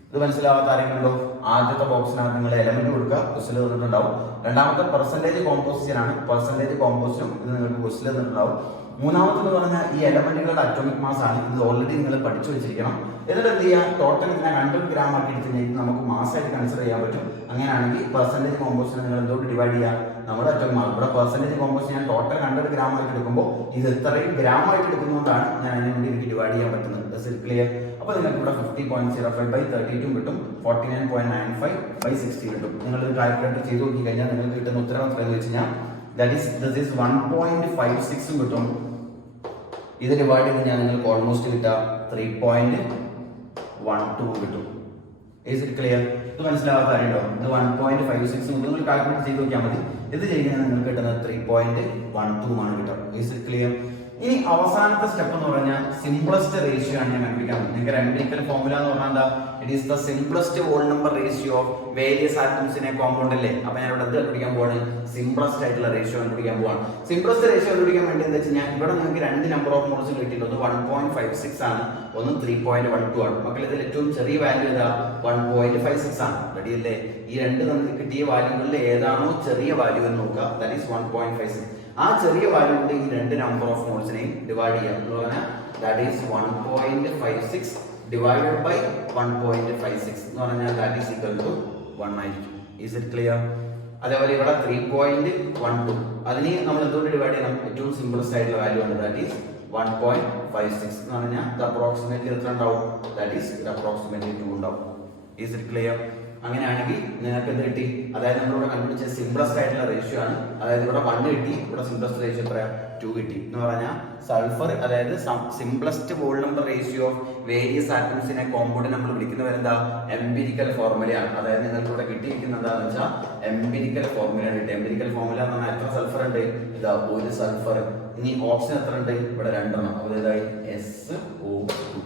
ഇത് മനസ്സിലാവാത്ത ആരെങ്കിലും? ആദ്യത്തെ ബോക്സിനകത്ത് നിങ്ങൾ എലമെന്റ് കൊടുക്കുക, ക്വസ്റ്റിൽ തന്നിട്ടുണ്ടാവും. രണ്ടാമത്തെ പെർസെന്റേജ് കോമ്പോസിഷൻ ആണ്. പെർസെന്റേജ് കോമ്പോസിഷനും ഇത് നിങ്ങൾക്ക് ക്വസ്റ്റിൽ തന്നിട്ടുണ്ടാവും. മൂന്നാമത്തെന്ന് പറഞ്ഞാൽ ഈ എലമെന്റുകളുടെ അറ്റോമിക് മാസ് ആണ്. ഇത് ഓൾറെഡി നിങ്ങൾ പഠിച്ചു വെച്ചിരിക്കണം. എന്നിട്ട് എന്ത് ചെയ്യുക? ടോട്ടൽ ഇതിനെ 100 ഗ്രാം ആക്കി എടുത്ത് കഴിഞ്ഞാൽ നമുക്ക് മാസമായിട്ട് കൺസിഡർ ചെയ്യാൻ പറ്റും. അങ്ങനെയാണെങ്കിൽ പെർസെന്റേജ് കോമ്പോസിഷൻ നിങ്ങൾ എന്തുകൊണ്ട് ഡിവൈഡ് ചെയ്യുക? നമ്മുടെ അറ്റോമിക് മാസ്. ഇവിടെ പെർസെന്റേജ് കോമ്പോസിഷൻ ഞാൻ ടോട്ടൽ 100 ഗ്രാം ആയിട്ട് എടുക്കുമ്പോൾ ഇത് എത്രയും ഗ്രാം ആയിട്ട് എടുക്കുന്നതുകൊണ്ടാണ് ഞാൻ അതിനെ വേണ്ടി എനിക്ക് ഡിവൈഡ് ചെയ്യാൻ പറ്റുന്നത്. ക്ലിയർ? അപ്പോൾ നിങ്ങൾക്ക് ഇവിടെ 50.05 ബൈ 32 കിട്ടും, 49.95 ബൈ 60 കിട്ടും. നിങ്ങൾ ഇത് കാൽക്കുലേറ്റ് ചെയ്ത് നോക്കി കഴിഞ്ഞാൽ നിങ്ങൾക്ക് കിട്ടുന്ന ഉത്തരം എത്രയെന്ന് വെച്ച് കഴിഞ്ഞാൽ ദാറ്റ് ഈസ് 1.56 കിട്ടും. ഇത് ഡിവൈഡ് ചെയ്ത് കഴിഞ്ഞാൽ നിങ്ങൾക്ക് ഓൾമോസ്റ്റ് കിട്ടുക 3.12 കിട്ടും. Is it clear? ഇത് മനസ്സിലാവാത്ത കാര്യമുണ്ടോ? ഇത് 1.56 നിങ്ങൾ കാൽക്കുലേറ്റ് ചെയ്ത് നോക്കിയാൽ മതി. ഇത് ചെയ്യുന്നത് നിങ്ങൾക്ക് കിട്ടുന്നത് 3.12 ആണ് കിട്ടും. Is it clear? ഇനി അവസാനത്തെ സ്റ്റെപ്പ് എന്ന് പറഞ്ഞാൽ സിംപ്ലസ്റ്റ് റേഷ്യോ ആണ് ഞാൻ കണ്ടുപിടിക്കാൻ. നിങ്ങൾക്ക് എംപിരിക്കൽ ഫോർമുല എന്ന് പറഞ്ഞാൽ എന്താ? It is the simplest whole number ratio of various ആറ്റംസിനെ കോമ്പൗണ്ട് അല്ലേ? അപ്പൊ ഞാൻ ഇവിടെ എന്ത് കണ്ടുപിടിക്കാൻ പോവാണ്? സിംപ്ലസ്റ്റ് ആയിട്ടുള്ള റേഷ്യോ കണ്ടുപിടിക്കാൻ പോവാണ്. സിംപ്ലസ്റ്റ് റേഷ്യോ കണ്ടുപിടിക്കാൻ വേണ്ടി എന്താ വെച്ചാൽ ഇവിടെ നിങ്ങൾക്ക് രണ്ട് നമ്പർ ഓഫ് മോൾസ് കിട്ടിയിട്ടുണ്ട്. ഒന്ന് 1.56 ആണ്, ഒന്ന് 3.12 ആണ്. മക്കൾ ഇതിൽ ഏറ്റവും ചെറിയ വാല്യൂ ഏതാ? 1.56 ആണ്. റെഡി അല്ലേ? ഈ രണ്ട് നമുക്ക് കിട്ടിയ വാല്യൂകളിൽ ഏതാണോ ചെറിയ വാല്യൂ എന്ന് നോക്കുക. That is 1.56. ആ ചെറിയ വാല്യൂ കൊണ്ട് ഈ രണ്ട് നമ്പർ ഓഫ് മോൾസിനെയും ഡിവൈഡ് ചെയ്യാം എന്ന് പറഞ്ഞാൽ ദാറ്റ് ഈസ് 1.56 ഡിവൈഡഡ് ബൈ 1.56 എന്ന് പറഞ്ഞാൽ ദാറ്റ് ഈസ് ഈക്വൽ ടു 1 ആയിരിക്കും. Is it clear? അതേപോലെ ഇവിടെ 3.12 അതിന് നമ്മൾ എന്തുകൊണ്ട് ഡിവൈഡ് ചെയ്യണം? ഏറ്റവും സിംപിളസ്റ്റ് ആയിട്ടുള്ള വാല്യൂ ആണ്. ദാറ്റ് ഈസ് 1.56 എന്ന് പറഞ്ഞാൽ അപ്രോക്സിമേറ്റ്ലി എത്ര ഉണ്ടാവും? ദാറ്റ് ഈസ് അപ്രോക്സിമേറ്റ്ലി 2 ഉണ്ടാവും. Is it clear? അങ്ങനെയാണെങ്കിൽ നിങ്ങൾക്ക് എന്ത് കിട്ടി? അതായത് നമ്മളിവിടെ കണ്ടുപിടിച്ച സിംപ്ലസ്റ്റ് ആയിട്ടുള്ള റേഷ്യോ ആണ്. അതായത് ഇവിടെ 1 കിട്ടി, ഇവിടെ സിംപ്ലസ്റ്റ് റേഷ്യോ എത്രയാ? 2 കിട്ടി. എന്ന് പറഞ്ഞാൽ സൾഫർ അതായത് simplest whole number ratio of various ആറ്റംസിനെ കോമ്പൗണ്ട് നമ്മൾ വിളിക്കുന്നവർ എന്താ? എംപിരിക്കൽ ഫോർമുലയാണ്. അതായത് നിങ്ങൾക്ക് ഇവിടെ കിട്ടിയിരിക്കുന്നത് എന്താണെന്ന് വെച്ചാൽ എംപിരിക്കൽ ഫോർമുല കിട്ടി. എംപിരിക്കൽ ഫോർമുല എന്ന് പറഞ്ഞാൽ എത്ര സൾഫർ ഉണ്ട്? ഇതാ 1 സൾഫർ. ഇനി ഓക്സിജൻ എത്ര ഉണ്ട്? ഇവിടെ 2 എണ്ണം. അപ്പോൾ ഇതായി SO2.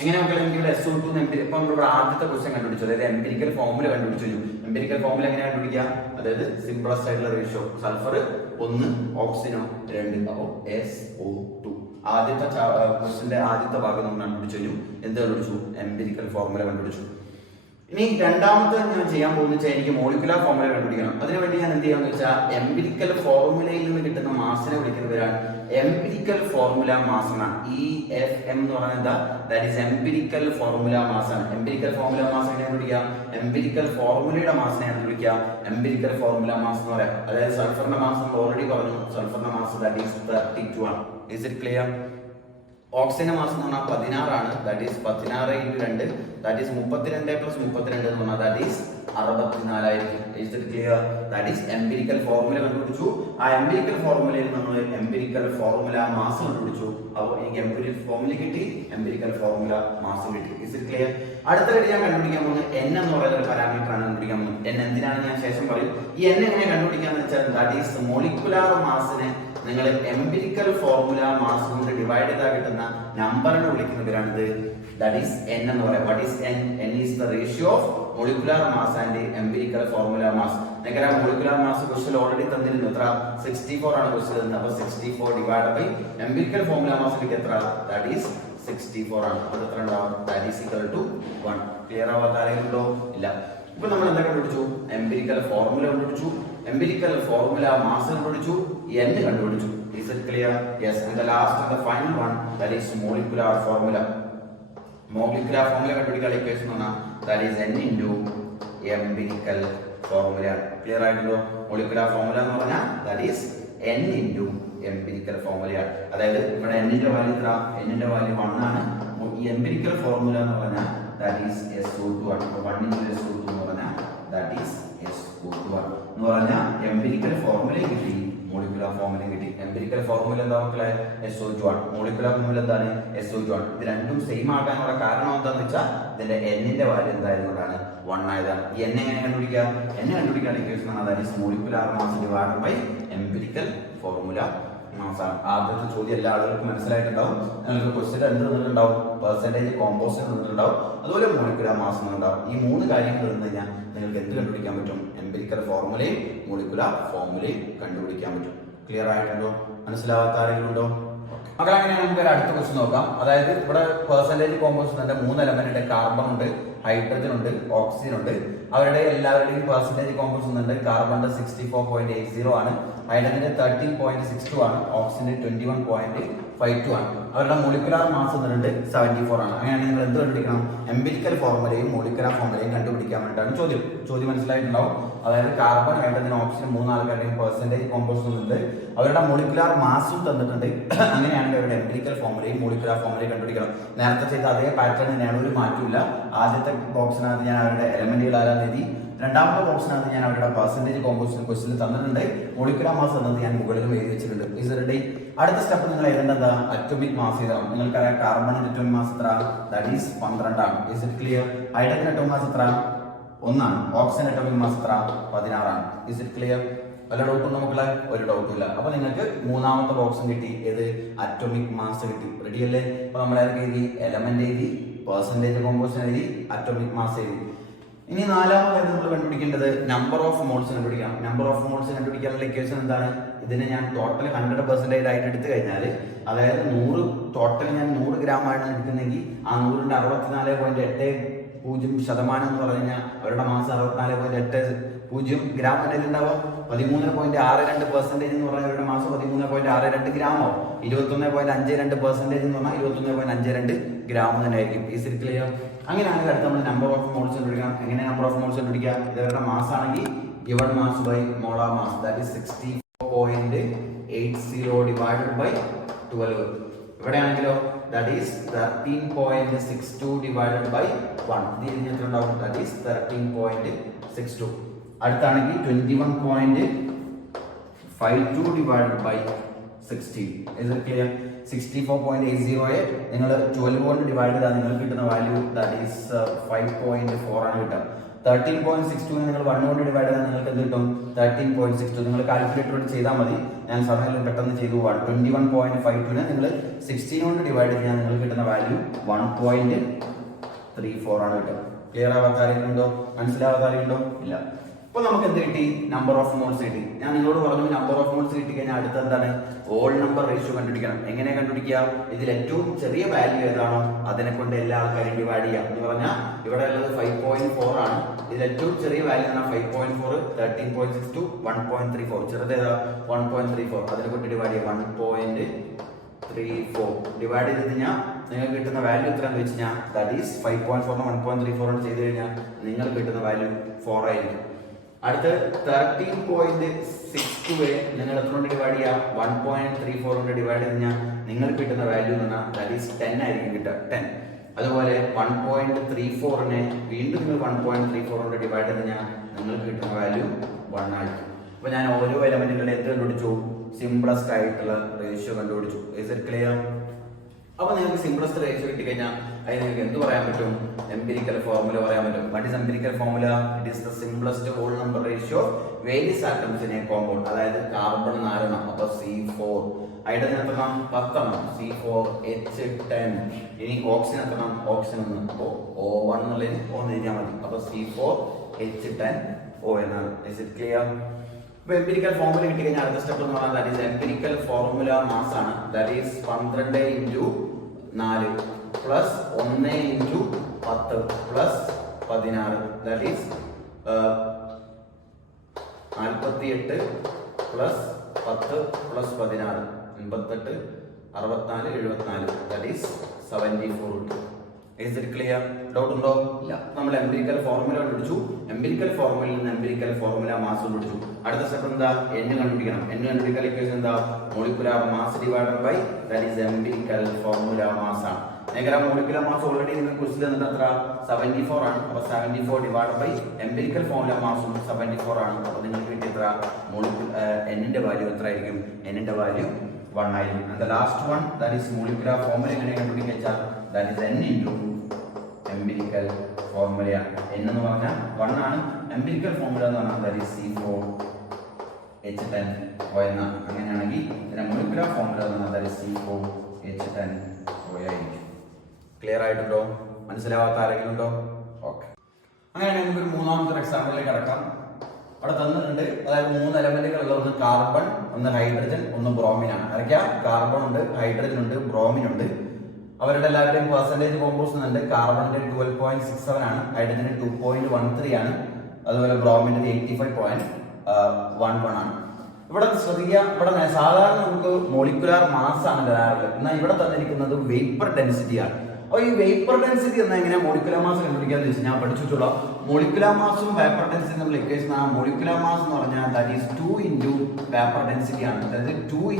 എങ്ങനെ നമുക്ക് ഇവിടെ SO2 ഇപ്പൊ നമ്മളിവിടെ ആദ്യത്തെ ക്വസ്റ്റ്യൻ കണ്ടുപിടിച്ചു, അതായത് എംപിരിക്കൽ ഫോർമുല കണ്ടുപിടിച്ചു. എംപിരിക്കൽ ഫോർമുല എങ്ങനെ കണ്ടുപിടിക്കുക? അതായത് സിംപ്ലസ്റ്റ് ആയിട്ടുള്ള റേഷ്യോ സൾഫർ 1, ഓക്സിജൻ 2, അപ്പോൾ SO2. ആദ്യത്തെ ക്വസ്റ്റ്യന്റെ ആദ്യത്തെ ഭാഗം നമ്മൾ കണ്ടുപിടിച്ചു കഴിഞ്ഞു. എന്ത് കണ്ടുപിടിച്ചു? എംപിരിക്കൽ ഫോർമുല കണ്ടുപിടിച്ചു. ഇനി രണ്ടാമത്തെ ഞാൻ ചെയ്യാൻ പോകുന്ന വെച്ചാൽ എനിക്ക് മോളിക്കുലർ ഫോർമുല കണ്ടുപിടിക്കണം. അതിനുവേണ്ടി ഞാൻ എന്ത് ചെയ്യാന്ന് വെച്ചാൽ എംപിരിക്കൽ ഫോർമുലയിൽ നിന്ന് കിട്ടുന്ന മാസിനെ വിളിക്കുന്നവരാണ് എംപിരിക്കൽ ഫോർമുല മാസ് എന്നാണ്. EFM എന്ന് പറഞ്ഞാൽ എന്താ? That is empirical formula mass ആണ്. എംപിരിക്കൽ ഫോർമുല മാസ് എങ്ങനെ കണ്ടുപിടിക്കുക? എംപിരിക്കൽ ഫോർമുലയുടെ മാസിനെ കണ്ടുപിടിക്കുക. എംപിരിക്കൽ ഫോർമുല മാസ് എന്ന് പറയാം. അതായത് സൾഫറിന്റെ മാസ് നമ്മൾ ഓൾറെഡി പറഞ്ഞു. സൾഫറിന്റെ മാസ് ദാറ്റ് ഈസ് 32 ആണ്. Is it clear? ഓക്സിജന്റെ മാസം എന്ന് പറഞ്ഞാൽ 16 ആണ്. ദാറ്റ് ഈസ് 16 × 2 ദാറ്റ് ഈസ് 32 + 32 എന്ന് പറഞ്ഞാൽ ദാറ്റ് ഈസ് 64 ആയിരിക്കും. ദാറ്റ് ഈസ് എംപിരിക്കൽ ഫോർമുല കണ്ടുപിടിച്ചു. ആ എംപിരിക്കൽ ഫോർമുലയിൽ നമ്മൾ എംപിരിക്കൽ ഫോർമുല മാസ് കണ്ടുപിടിച്ചു. അപ്പോൾ എനിക്ക് എംപിരിക്കൽ ഫോർമുല കിട്ടി, എംപിരിക്കൽ ഫോർമുല മാസ് കിട്ടി. Is it clear? അടുത്ത ഘടി ഞാൻ കണ്ടുപിടിക്കാൻ പോകുന്നത് n എന്ന് പറയുന്ന ഒരു പാരാമീറ്റർ ആണ് കണ്ടുപിടിക്കാൻ പോകുന്നത്. n എന്തിനാണ് ഞാൻ ശേഷം പറയും. ഈ n എങ്ങനെ കണ്ടുപിടിക്കാന്ന് വെച്ചാൽ ദാറ്റ് ഈസ് മോളിക്കുലാർ മാസിനെ നിങ്ങൾ എംപിരിക്കൽ ഫോർമുല മാസ് കൊണ്ട് ഡിവൈഡ് ചെയ്താൽ കിട്ടുന്ന നമ്പറിനെ വിളിക്കുന്ന പേരാണിത്. ദാറ്റ് ഈസ് n എന്ന് പറയാം. What is n? n is the ratio of molecular mass and empirical formula mass. നിങ്ങൾക്ക് മോളിക്കുലാർ മാസ് ക്വസ്റ്റ്യൻ ഓൾറെഡി തന്നിരുന്നു. എത്ര? 64 ആണ് ക്വസ്റ്റ്യൻ തന്നത്. അപ്പോൾ 64 divide by empirical formula mass കിട്ടിയ എത്ര? ദാറ്റ് ഈസ് 64 ആണ്. അപ്പോൾ എത്ര ഉണ്ടാവും? That is equal to 1. Clear ആവാത്ത ആരെങ്കിലും ഉണ്ടോ? ഇല്ല. ഇപ്പൊ നമ്മൾ എന്താ കണ്ടുപിടിച്ചു? എംപിരിക്കൽ ഫോർമുല കണ്ടുപിടിച്ചു, എംപിരിക്കൽ ഫോർമുല മാസ് കണ്ടുപിടിച്ചു, n കണ്ടുപിടിച്ചു. Is it clear? Yes. And the last and the final one, that is molecular formula. Molecular formula കണ്ടുപിടിക്കാൻ ഇക്വേഷൻ ആണ് that is n into empirical formula. Clear ആയിട്ടുണ്ടോ? molecular formula എന്ന് പറഞ്ഞാൽ that is n into empirical formula. അതായത് ഇവിടെ n ന്റെ value എത്ര? n ന്റെ വാല്യൂ 1 ആണ്. ഈ empirical formula എന്ന് പറഞ്ഞാൽ that is SO2 ആണ്. 1 into SO2 എന്ന് പറഞ്ഞാൽ that is SO2 ആണ്. എന്ന് പറഞ്ഞാൽ empirical formula കിട്ടി, molecular formula കിട്ടി. empirical formula എന്താ മക്കളെ? SO2 ആണ്. molecular formula എന്താണ്? SO2 ആണ്. ഇത് രണ്ടും സെയിം ആകാനുള്ള കാരണം എന്താന്ന് വെച്ചാൽ ഇതിന്റെ n ന്റെ വാല്യൂ എന്തായിരുന്നതാണ്? 1 ആയതാണ്. ഈ n എങ്ങനെ കണ്ടുപിടിക്കാം? n കണ്ടുപിടിക്കാൻ ഇക്വേഷൻ ആണ് that is molecular mass divided by empirical formula mass ആണ്. ആദ്യത്തെ ചോദ്യം എല്ലാ ആളുകൾക്കും മനസ്സിലായിട്ടുണ്ടാവും. നിങ്ങൾക്ക് ക്വസ്റ്റ്യൻ എന്ത് തന്നിട്ടുണ്ടാവും? പെർസെന്റേജ് കോമ്പോസിഷൻ തന്നിട്ടുണ്ടാവും, അതുപോലെ മോളിക്കുലാർ മാസ് ഉണ്ടാവും. ഈ 3 കാര്യങ്ങൾ തന്നു കഴിഞ്ഞാൽ നിങ്ങൾക്ക് എന്ത് കണ്ടുപിടിക്കാൻ പറ്റും? എംപിരിക്കൽ ഫോർമുലയും മോളിക്കുലാർ ഫോർമുലയും കണ്ടുപിടിക്കാൻ പറ്റും. ക്ലിയർ ആയിട്ടുണ്ടോ? മനസ്സിലാവാത്ത ആരെങ്കിലും ഉണ്ടോ? മക്കളെ, അങ്ങനെ നമുക്ക് ഒരു അടുത്ത ക്വസ്റ്റ്യൻ നോക്കാം. അതായത് ഇവിടെ പെർസെന്റേജ് കോമ്പോസിഷന്റെ 3 എലമെന്റ് ഉണ്ട്. കാർബൺ ഉണ്ട്, ഹൈഡ്രജൻ ഉണ്ട്, ഓക്സിജൻ ഉണ്ട്. അവരുടെ എല്ലാവരുടെയും പെർസെന്റേജ് കോമ്പോസിഷൻ ഉണ്ട്. കാർബണിന്റെ 64.80 ആണ്, ഹൈഡ്രജന്റെ 13.62 ആണ്, ഓക്സിജന്റെ 21.52 ആണ്. അവരുടെ മോളിക്കുലാർ മാസ് എന്നുണ്ട് 74 ആണ്. അങ്ങനെയാണെങ്കിൽ നിങ്ങൾ എന്ത് കണ്ടുപിടിക്കണം? എംപിരിക്കൽ ഫോർമുലയും മോളിക്കുലാർ ഫോർമുലയും കണ്ടുപിടിക്കാൻ വേണ്ടിയിട്ടാണ് ചോദ്യം മനസ്സിലായിട്ടുണ്ടാവും. അതായത് കാർബൺ, ഹൈഡ്രജൻ, ഓക്സിജൻ 3 ആൾക്കാരുടെയും പെർസെന്റേജ് കോമ്പോസിഷൻ ഉണ്ട്. അവരുടെ മോളിക്കുലാർ മാസും തന്നിട്ടുണ്ട്. അങ്ങനെയാണെങ്കിൽ അവരുടെ എംപിരിക്കൽ ഫോർമുലയും മോളിക്കുലാർ ഫോർമുലയും കണ്ടുപിടിക്കണം. നേരത്തെ ചെയ്ത അതേ പാറ്റേൺ തന്നെയാണ്, ഒരു മാറ്റമില്ല. ആദ്യത്തെ ബോക്സിനകത്ത് ഞാൻ അവരുടെ എലമെന്റുകൾ ആരാന്ന് എഴുതി. രണ്ടാമത്തെ ബോക്സിനകത്ത് ഞാൻ അവരുടെ പെർസെന്റേജ് കോമ്പോസിഷൻ ക്വസ്റ്റ്യൻ തന്നിട്ടുണ്ട്. മോളിക്കുലാർ മാസ് എന്നത് ഞാൻ മുകളിലും എഴുതി വെച്ചിട്ടുണ്ട്. ഇസറിന്റെ അടുത്ത സ്റ്റെപ്പ് നിങ്ങൾ എഴുതേണ്ടത് അറ്റോമിക് മാസ് ചെയ്താണ്. നിങ്ങൾക്കറിയാം കാർബണിന്റെ അറ്റോമിക് മാസ് എത്ര? ദാറ്റ് ഈസ് 12 ആണ്. Is it clear? Hydrogen atomic mass എത്ര? 1 ആണ്. ഓക്സിജൻ അറ്റോമിക് മാസ് എത്ര? 16 ആണ്. Is it clear? വല്ല ഡൗട്ടും നമുക്കുള്ള ഒരു ഡൗട്ടും ഇല്ല. അപ്പൊ നിങ്ങൾക്ക് മൂന്നാമത്തെ ബോക്സും കിട്ടി. ഏത്? അറ്റോമിക് മാസ് കിട്ടി. റെഡി അല്ലേ? അപ്പൊ നമ്മൾ എഴുതി എലമെന്റ് എഴുതി, പെർസെന്റേജ് കോമ്പോസിഷൻ എഴുതി, അറ്റോമിക് മാസ് എഴുതി. ഇനി നാലാമതായിട്ട് നമ്മൾ കണ്ടുപിടിക്കേണ്ടത് നമ്പർ ഓഫ് മോൾസ് കണ്ടുപിടിക്കാം. നമ്പർ ഓഫ് മോൾസ് കണ്ടുപിടിക്കാനുള്ള ഇക്വേഷൻ എന്താണ്? ഇതിനെ ഞാൻ ടോട്ടൽ 100% ആയിട്ട് എടുത്തു കഴിഞ്ഞാൽ, അതായത് 100 ടോട്ടൽ ഞാൻ 100 ഗ്രാം ആണ് എടുക്കുന്നെങ്കിൽ ആ 100ന്റെ 64.80% എന്ന് പറഞ്ഞു കഴിഞ്ഞാൽ അവരുടെ മാസം 64.80 ഗ്രാം തന്നെ ഉണ്ടാവും. 13.62% എന്ന് പറഞ്ഞാൽ അവരുടെ മാസം 13.62 ഗ്രാം ആവും. 21.52% എന്ന് പറഞ്ഞാൽ 21.52 ഗ്രാം തന്നെ ആയിരിക്കും. ഈ ക്ലിയർ? അങ്ങനെയാണെങ്കിൽ അടുത്ത് നമ്മൾ നമ്പർ ഓഫ് മോൾസ് കണ്ടുപിടിക്കാം. എങ്ങനെ നമ്പർ ഓഫ് മോൾസ് കണ്ടുപിടിക്കാം? ഇവരുടെ മാസ് ആണെങ്കിൽ given mass by molar mass, that is 64.80 divided by 12. ഇവിടെ ആണെങ്കിലോ ദാറ്റ് ഈസ് 13.62 ഡിവൈഡഡ് ബൈ 1. ഇതിൽ എത്ര ഉണ്ടാവും? That is 13.62. അടുത്താണെങ്കിൽ 21.52 divided by 16. Is it clear? 64.80 നിങ്ങൾ 12 കൊണ്ട് ഡിവൈഡ് ചെയ്താൽ നിങ്ങൾക്ക് കിട്ടുന്ന വാല്യൂ ദാറ്റ് ഈസ് 5.4 ആണ് കിട്ടുക. 13.62 നിങ്ങൾ 1 കൊണ്ട് ഡിവൈഡ് ചെയ്താൽ നിങ്ങൾക്ക് എന്ത് കിട്ടും? 13.62. നിങ്ങൾ കാൽക്കുലേറ്റർ കൊണ്ട് ചെയ്താൽ മതി. ഞാൻ സമയം പെട്ടെന്ന് ചെയ്തു പോവാണ്. 21.52 നിങ്ങൾ 16 കൊണ്ട് ഡിവൈഡ് ചെയ്യാൻ നിങ്ങൾക്ക് കിട്ടുന്ന വാല്യൂ 1.34 ആണ് കിട്ടുക. ക്ലിയർ ആവാത്ത ആരെങ്കിലും ഉണ്ടോ? മനസ്സിലാവാത്ത ആരെങ്കിലും ഉണ്ടോ? ഇല്ല. അപ്പൊ നമുക്ക് എന്ത് കിട്ടി? നമ്പർ ഓഫ് മോൾസ് കിട്ടി. ഞാൻ നിങ്ങളോട് പറഞ്ഞു നമ്പർ ഓഫ് മോൾസ് കിട്ടി കഴിഞ്ഞാൽ അടുത്ത എന്താണ്? ഓൾ നമ്പർ റേഷ്യോ കണ്ടുപിടിക്കണം. എങ്ങനെ കണ്ടുപിടിക്കുക? ഇതിൽ ഏറ്റവും ചെറിയ വാല്യൂ ഏതാണോ അതിനെ കൊണ്ട് എല്ലാ ആൾക്കാരും ഡിവൈഡ് ചെയ്യാം. എന്ന് പറഞ്ഞാൽ ഇവിടെ ഉള്ളത് 5.4 ആണ്. ഇതിൽ ഏറ്റവും ചെറിയ വാല്യൂ ആണ് 5.4, 13.62, 1.34. ചെറുതേതാ? 1.34. അതിനെ കൊണ്ട് ഡിവൈഡ് ചെയ്യാം. 1.34 ഡിവൈഡ് ചെയ്ത് കഴിഞ്ഞാൽ നിങ്ങൾക്ക് കിട്ടുന്ന വാല്യൂ എത്രയാണെന്ന് വെച്ച് കഴിഞ്ഞാൽ ദാറ്റ് ഈസ് 5.4 1.34 ചെയ്ത് കഴിഞ്ഞാൽ നിങ്ങൾക്ക് കിട്ടുന്ന വാല്യൂ 4 ആയിരിക്കും. അടുത്ത് 13.62 നിങ്ങൾ എത്ര കൊണ്ട് ഡിവൈഡ് ചെയ്യുക? 1.34 കൊണ്ട് ഡിവൈഡ് ചെയ്ത് കഴിഞ്ഞാൽ നിങ്ങൾക്ക് കിട്ടുന്ന വാല്യൂ എന്ന് പറഞ്ഞാൽ ദാറ്റ് ഈസ് 10 ആയിരിക്കും കിട്ടുക. 10. അതുപോലെ 1.34നെ വീണ്ടും നിങ്ങൾ 1.34 കൊണ്ട് ഡിവൈഡ് ചെയ്ത് കഴിഞ്ഞാൽ നിങ്ങൾക്ക് കിട്ടുന്ന വാല്യൂ 1 ആയിരിക്കും. അപ്പൊ ഞാൻ ഓരോ എലമെന്റുകളുടെ എന്ത് കണ്ടുപിടിച്ചു? സിംപ്ലസ്റ്റ് ആയിട്ടുള്ള റേഷ്യോ കണ്ടുപിടിച്ചു. Is it clear? അപ്പൊ നിങ്ങൾക്ക് സിംപ്ലസ്റ്റ് റേഷ്യോ കിട്ടിക്കഴിഞ്ഞാൽ അതിന് നിങ്ങൾക്ക് എന്ത് പറയാൻ പറ്റും? എംപിരിക്കൽ ഫോർമുല പറയാൻ പറ്റും. What is empirical formula? It is the simplest whole number ratio various atoms in a compound. അതായത് കാർബൺ 4 എണ്ണം, അപ്പൊ C4. ഹൈഡ്രജൻ എത്രണ്ണം? 10 എണ്ണം, C4H10. ഇനി ഓക്സിജൻ എത്രണ്ണം? ഓക്സിജൻ 1, അപ്പോ O1 എന്നുള്ളതിന് ഒന്ന് എഴുതിയാൽ മതി. അപ്പൊ C4H10O എന്നാണ്. Is it clear? അപ്പൊ എംപിരിക്കൽ ഫോർമുല കിട്ടി കഴിഞ്ഞാൽ അടുത്ത സ്റ്റെപ്പ് എന്ന് പറഞ്ഞാൽ that is empirical formula mass ആണ്. That is 12 × 4 plus 1 × 10 plus 16. That is 48 plus 10 plus 16 88 64 74. That is 74. Is it clear? Doubt ഉണ്ടോ? ഇല്ല. നമ്മൾ എംപിരിക്കൽ ഫോർമുല കണ്ടുപിടിച്ചു. എംപിരിക്കൽ ഫോർമുലയിൽ നിന്ന് എംപിരിക്കൽ ഫോർമുല മാസ് കണ്ടുപിടിച്ചു. അടുത്ത സ്റ്റെപ്പ് എന്താ? n കണ്ടുപിടിക്കണം. n കണ്ടുപിടിക്കൽ ഇക്വേഷൻ എന്താ? Molecular mass divided by that is empirical formula mass ആണ്. നേരെ മോളിക്കുലാർ മാസ് ഓൾറെഡി നിങ്ങൾക്ക് ക്വസ്റ്റ്യൻ തന്നിട്ട് എത്ര? 74 ആണ്. അപ്പോൾ 74 ഡിവൈഡഡ് ബൈ എംപിരിക്കൽ ഫോർമുല മാസും 74 ആണ്. അപ്പോൾ നിങ്ങൾക്ക് കിട്ടിയ എത്ര? n ന്റെ വാല്യൂ എത്ര ആയിരിക്കും? n ന്റെ വാല്യൂ 1 ആയിരിക്കും. And the last one that is molecular formula എങ്ങനെ കണ്ടുപിടിക്കുക? That is n into empirical formula. n എന്ന് പറഞ്ഞാൽ 1 ആണ്. empirical formula എന്ന് പറഞ്ഞാൽ that is C4H10O എന്നാണ്. അങ്ങനെയാണെങ്കിൽ ഇതിന്റെ molecular formula എന്ന് പറഞ്ഞാൽ that is C4H10O ആയിരിക്കും. ക്ലിയർ ആയിട്ടുണ്ടോ? മനസ്സിലാവാത്ത ആരെങ്കിലും ഉണ്ടോ? ഓക്കെ. അങ്ങനെയാണെങ്കിൽ നമുക്ക് ഒരു മൂന്നാമത്തെ എക്സാമ്പിളിലേക്ക് കടക്കാം. അവിടെ തന്നിട്ടുണ്ട്, അതായത് 3 എലമെന്റുകളുള്ള ഒന്ന് കാർബൺ, ഒന്ന് ഹൈഡ്രജൻ, ഒന്ന് ബ്രോമിൻ ആണ്. അതൊക്കെയാ കാർബൺ ഉണ്ട്, ഹൈഡ്രജൻ ഉണ്ട്, ബ്രോമിൻ ഉണ്ട്. അവരുടെ എല്ലാവരുടെയും പെർസെന്റേജ് കോമ്പോസിഷൻ ഉണ്ട്. കാർബണിന്റെ 12.67 ആണ്, ഹൈഡ്രജന്റെ 2.13 ആണ്, അതുപോലെ ബ്രോമിന്റെ 85.11 ആണ്. ഇവിടെ ശ്രദ്ധിക്കുക, ഇവിടെ സാധാരണ നമുക്ക് മോളിക്കുലാർ മാസ് ആണ് തരാറുള്ളത്. എന്നാൽ ഇവിടെ തന്നിരിക്കുന്നത് വേപ്പർ ഡെൻസിറ്റി ആണ്. അപ്പോൾ ഈ വേപ്പർ ഡെൻസിറ്റി എന്നാൽ എങ്ങനെയാ മോളിക്കുലാർ മാസ് കണ്ടുപിടിക്കാന്ന് ചോദിച്ചാൽ ഞാൻ പഠിച്ചിട്ടുള്ള മോളിക്കുലാർ മാസും വേപ്പർ ഡെൻസിറ്റി നമ്മൾ ഇക്വേഷൻ ആ മോളിക്കുലാർ മാസ് എന്ന് പറഞ്ഞാൽ ദാറ്റ് ഈസ് 2 × വേപ്പർ ഡെൻസിറ്റി ആണ്. അതായത് 2 ×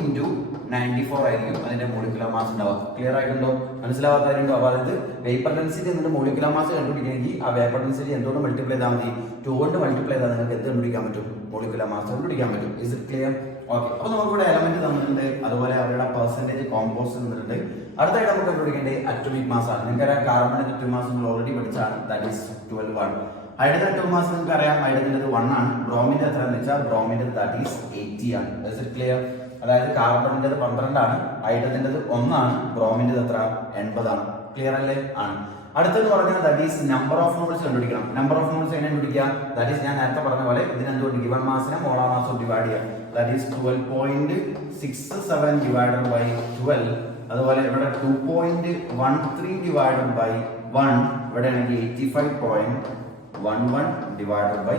94 ആയിരിക്കും അതിന്റെ മോളിക്കുലാർ മാസ് ഉണ്ടാവുക. ക്ലിയർ ആയിട്ടുണ്ടോ? മനസ്സിലാവാത്തവരുണ്ടോ? അപ്പോൾ അതായത് വേപ്പർ ഡെൻസിറ്റി എന്നിട്ട് മോളിക്കുലാർ മാസ് കണ്ടുപിടിക്കണമെങ്കിൽ ആ വേപ്പർ ഡെൻസിറ്റി എന്തുകൊണ്ട് മൾട്ടിപ്ലൈ ചെയ്താൽ മതി? 2 കൊണ്ട് മൾട്ടിപ്ലൈ ചെയ്താൽ നിങ്ങൾക്ക് എന്ത് കണ്ടുപിടിക്കാൻ പറ്റും? മോളിക്കുലാർ മാസ് കണ്ടുപിടിക്കാൻ പറ്റും. Is it clear? ഓക്കെ. അപ്പോൾ നമുക്കിവിടെ എലമെന്റ് തന്നിട്ടുണ്ട്, അതുപോലെ അവരുടെ പെർസെന്റേജ് കോമ്പോസിഷൻ തന്നിട്ടുണ്ട്. അടുത്തായിട്ട് നമുക്ക് കണ്ടുപിടിക്കേണ്ടത് അറ്റോമിക് മാസ് ആണ്. നിങ്ങൾക്കറിയാം കാർബണിന്റെ അറ്റോമിക് മാസ് നമ്മൾ ഓൾറെഡി പഠിച്ചാണ്. ദാറ്റ് ഈസ് 12 ആണ്. ഹൈഡ്രജൻ അറ്റോമിക് മാസ് നിങ്ങൾക്ക് അറിയാം, ഹൈഡ്രജന്റെ 1 ആണ്. ബ്രോമിന്റെ എത്രയാണെന്ന് വെച്ചാൽ ബ്രോമിന്റെ ദാറ്റ് ഈസ് 80 ആണ്. Is it clear? അതായത് കാർബണിന്റെ 12 ആണ്, ഹൈഡ്രജന്റെ 1 ആണ്, ബ്രോമിന്റെ എത്ര? 80 ആണ്. ക്ലിയർ അല്ലേ? ആണ്. അടുത്തെന്ന് പറഞ്ഞാൽ that is number of moles കണ്ടുപിടിക്കണം. നമ്പർ ഓഫ് മോൾസ് എങ്ങനെ കണ്ടുപിടിക്കുക? ദാറ്റ് ഈസ് ഞാൻ നേരത്തെ പറഞ്ഞ പോലെ ഇതിനെന്തുകൊണ്ട് ഗിവൺ മാസിനെ മോളാർ മാസും ഡിവൈഡ് ചെയ്യാം. That is 12.67 divided by 12. അതുപോലെ ഇവിടെ 2.13 ഡിവൈഡഡ് ബൈ 1. ഇവിടെ ആണെങ്കിൽ 85.11 ഡിവൈഡഡ് ബൈ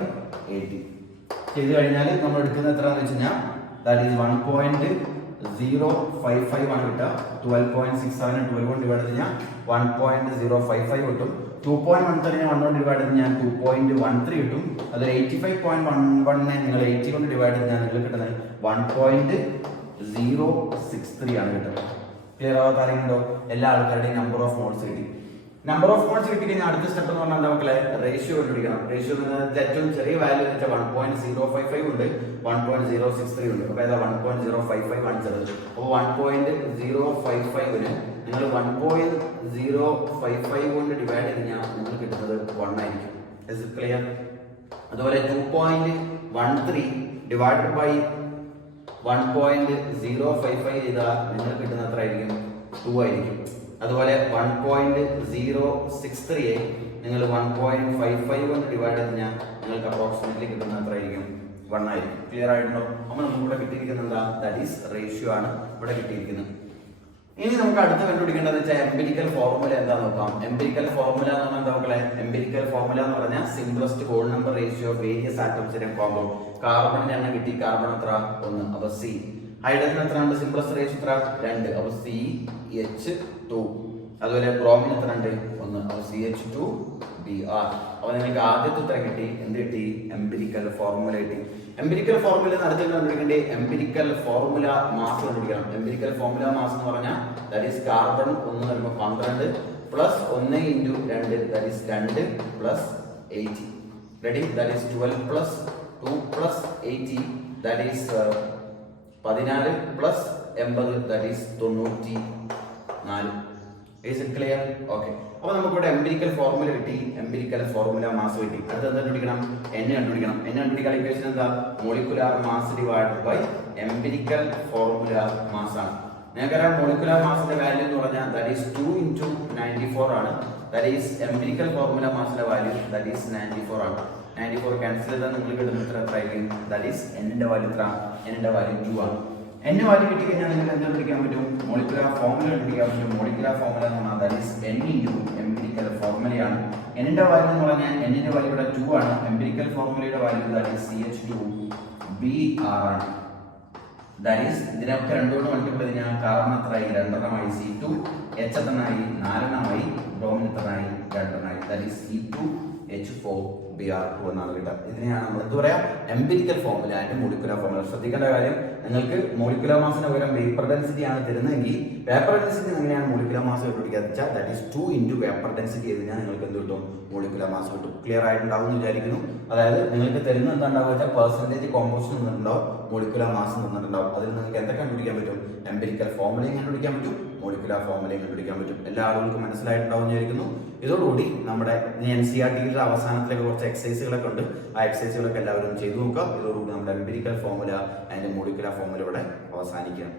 80 ചെയ്ത് കഴിഞ്ഞാൽ നമ്മൾ എടുക്കുന്ന എത്രയാണെന്ന് വെച്ച് കഴിഞ്ഞാൽ ദാറ്റ് ഈസ് 1.055 ആണ് കിട്ടുക. 12.67 12 കൊണ്ട് ഡിവൈഡ് ചെയ്ത് കഴിഞ്ഞാൽ 1.055 കിട്ടും. 2.13 1 കൊണ്ട് ഡിവൈഡ് ചെയ്ത് കഴിഞ്ഞാൽ 2.13 കിട്ടും. അതിൽ 85.11 നിങ്ങൾ 80 കൊണ്ട് ഡിവൈഡ് ചെയ്ത് കഴിഞ്ഞാൽ നിങ്ങൾക്ക് കിട്ടുന്നത് 1.063 ആണ് കിട്ടുന്നത്. ക്ലിയർ ആവാത്ത ആരെങ്കിലും? എല്ലാ ആൾക്കാരുടെയും നമ്പർ ഓഫ് മോൾസ് കിട്ടി. നമ്പർ ഓഫ് മോൾസ് കിട്ടി കഴിഞ്ഞാൽ അടുത്ത സ്റ്റെപ്പ് എന്ന് പറഞ്ഞാൽ നമുക്കുള്ള റേഷ്യോ കണ്ടുപിടിക്കണം. റേഷ്യോ ഏറ്റവും ചെറിയ വാല്യൂ എന്ന് വെച്ചാൽ 1.055 ഉണ്ട്, 1.063 ഉണ്ട്. അപ്പോൾ ഏതാ 1.055 കാണിച്ചത്? അപ്പോൾ 1.055ന് നിങ്ങൾ 1.055 കൊണ്ട് ഡിവൈഡ് ചെയ്ത് കഴിഞ്ഞാൽ നിങ്ങൾക്ക് കിട്ടുന്നത് 1 ആയിരിക്കും. Is it clear? അതുപോലെ 2.13 ഡിവൈഡഡ് ബൈ 1.055 ചെയ്താൽ നിങ്ങൾക്ക് കിട്ടുന്ന എത്ര ആയിരിക്കും? 2 ആയിരിക്കും. അതുപോലെ 1.063 നിങ്ങൾ 1.55 കൊണ്ട് ഡിവൈഡ് ചെയ്ത് കഴിഞ്ഞാൽ നിങ്ങൾക്ക് അപ്രോക്സിമേറ്റ്ലി കിട്ടുന്ന എത്ര ആയിരിക്കും? 1 ആയിരിക്കും. ക്ലിയർ ആയിട്ടുണ്ടോ? അപ്പോൾ നമുക്ക് ഇവിടെ കിട്ടിയിരിക്കുന്നത് എന്താ? ദാറ്റ് ഈസ് റേഷ്യോ ആണ് ഇവിടെ കിട്ടിയിരിക്കുന്നത്. ഇനി നമുക്ക് അടുത്ത് കണ്ടുപിടിക്കേണ്ടത് വെച്ചാൽ എംപിരിക്കൽ ഫോർമുല എന്താ നോക്കാം. എംപിരിക്കൽ ഫോർമുല എന്ന് പറഞ്ഞാൽ എന്താ മക്കളെ? എംപിരിക്കൽ ഫോർമുല എന്ന് പറഞ്ഞാൽ simplest whole number ratio of various atoms in a compound. കാർബണിന്റെ എണ്ണം കിട്ടി, കാർബൺ എത്ര? 1. അപ്പോൾ C. ഹൈഡ്രജൻ എത്ര ഉണ്ട്? സിംപ്ലസ്റ്റ് റേഷ്യോ എത്ര? 2. അപ്പോൾ CH2. അതുപോലെ ബ്രോമിൻ എത്ര ഉണ്ട്? 1. അപ്പോൾ CH2Br. അപ്പോൾ നിങ്ങൾക്ക് ആദ്യത്തെ ഉത്തരം കിട്ടി. എന്ത് കിട്ടി? എംപിരിക്കൽ ഫോർമുല കിട്ടി. എംപിരിക്കൽ ഫോർമുല അടുത്ത് കണ്ടുപിടിക്കേണ്ടത് എംപിരിക്കൽ ഫോർമുല മാസ് കണ്ടുപിടിക്കണം. എംപിരിക്കൽ ഫോർമുല മാസ് എന്ന് പറഞ്ഞാൽ ദാറ്റ് ഈസ് കാർബൺ 1 വരുമ്പോൾ 12, plus 1 into 2 that is 2 plus 80. Ready? That is 12 plus 2 plus 80 that is 14 plus 80 that is 94. Is it clear? Okay. അപ്പോൾ നമുക്കിവിടെ empirical formula കിട്ടി, empirical formula mass കിട്ടി. അടുത്ത എന്താ കണ്ടുപിടിക്കണം? n കണ്ടുപിടിക്കണം. n കണ്ടുപിടിക്കാൻ ഇക്വേഷൻ എന്താ? Molecular mass divided by empirical formula mass ആണ്. നിങ്ങൾക്കറിയാം മോളിക്കുലാർ മാസിന്റെ വാല്യൂ എന്ന് പറഞ്ഞാൽ ദാറ്റ് ഈസ് 2 ഇൻറ്റു 94 ആണ്. ദാറ്റ് ഈസ് എംപിരിക്കൽ ഫോർമുല മാസിന്റെ വാല്യൂ ദാറ്റ് ഈസ് 94 ആണ്. 94 ക്യാൻസൽ ചെയ്താൽ നിങ്ങൾക്ക് കിട്ടുന്ന എത്ര ആയിരിക്കും? ദാറ്റ് ഈസ് n ന്റെ വാല്യൂ എത്ര? n ന്റെ വാല്യൂ 2 ആണ്. n വാല്യൂ കിട്ടി കഴിഞ്ഞാൽ നിങ്ങൾക്ക് എന്താ കണ്ടുപിടിക്കാൻ പറ്റും? മോളിക്കുലാർ ഫോർമുല കണ്ടുപിടിക്കാൻ പറ്റും. മോളിക്കുലാർ ഫോർമുല എന്ന് പറഞ്ഞാൽ that is n into empirical ഫോർമുലയാണ്. n ന്റെ വാല്യൂ എന്ന് പറഞ്ഞാൽ n ന്റെ വാല്യൂ ഇവിടെ 2 ആണ്. എംപിരിക്കൽ ഫോർമുലയുടെ വാല്യൂ ദാറ്റ് ഈസ് CH2Br ആണ്. ദാറ്റ് ഈസ് ഇതിനൊക്കെ രണ്ടുകൊണ്ട് മൾട്ടിപ്ലൈ ചെയ്താൽ കാരണം എത്രയായി? 2 എണ്ണമായി. C2 H എത്രയായി? 4 എണ്ണമായി. ബ്രോമിൻ എത്രയായി? 2 എണ്ണമായി. ദാറ്റ് ഈസ് C2H4Br2 എന്നാണ് കിട്ടുക. ഇതിനെയാണ് നമ്മൾ എന്ത് പറയാ? Empirical formula and molecular formula. ശ്രദ്ധിക്കേണ്ട കാര്യം, നിങ്ങൾക്ക് മോളിക്കുലാർ മാസിന് പകരം വേപ്പർ ഡെൻസിറ്റി ആണ് തരുന്നതെങ്കിൽ വേപ്പർ ഡെൻസിറ്റി എങ്ങനെയാണ് മോളിക്കുലാർ മാസ് കണ്ടുപിടിക്കാന്ന് വെച്ചാൽ that is 2 into vapour density ചെയ്താൽ നിങ്ങൾക്ക് എന്ത് കിട്ടും? മോളിക്കുലാർ മാസ് കിട്ടും. ക്ലിയർ ആയിട്ടുണ്ടാവും എന്ന് വിചാരിക്കുന്നു. അതായത് നിങ്ങൾക്ക് തരുന്ന എന്താ ഉണ്ടാവുക വെച്ചാൽ പെർസെൻറ്റേജ് കോമ്പോസിഷൻ നിന്നിട്ടുണ്ടാവും, മോളിക്കുലാർ മാസ് നിന്നിട്ടുണ്ടാവും. അതിൽ നിങ്ങൾക്ക് എന്തൊക്കെ കണ്ടുപിടിക്കാൻ പറ്റും? എംപിരിക്കൽ ഫോർമുലയും കണ്ടുപിടിക്കാൻ പറ്റും, മോളിക്കുലാർ ഫോർമുലയും കണ്ടുപിടിക്കാൻ പറ്റും. എല്ലാ ആളുകൾക്കും മനസ്സിലായിട്ടുണ്ടാവും എന്ന് വിചാരിക്കുന്നു. ഇതോടുകൂടി നമ്മുടെ NCERTയുടെ അവസാനത്തിലേക്ക് കുറച്ച് എക്സസൈസുകളൊക്കെ ഉണ്ട്. ആ എക്സസൈസുകളൊക്കെ എല്ലാവരും ചെയ്തു നോക്കുക. ഇതോടുകൂടി നമ്മുടെ empirical formula and molecular formula ഇവിടെ അവസാനിക്കുക.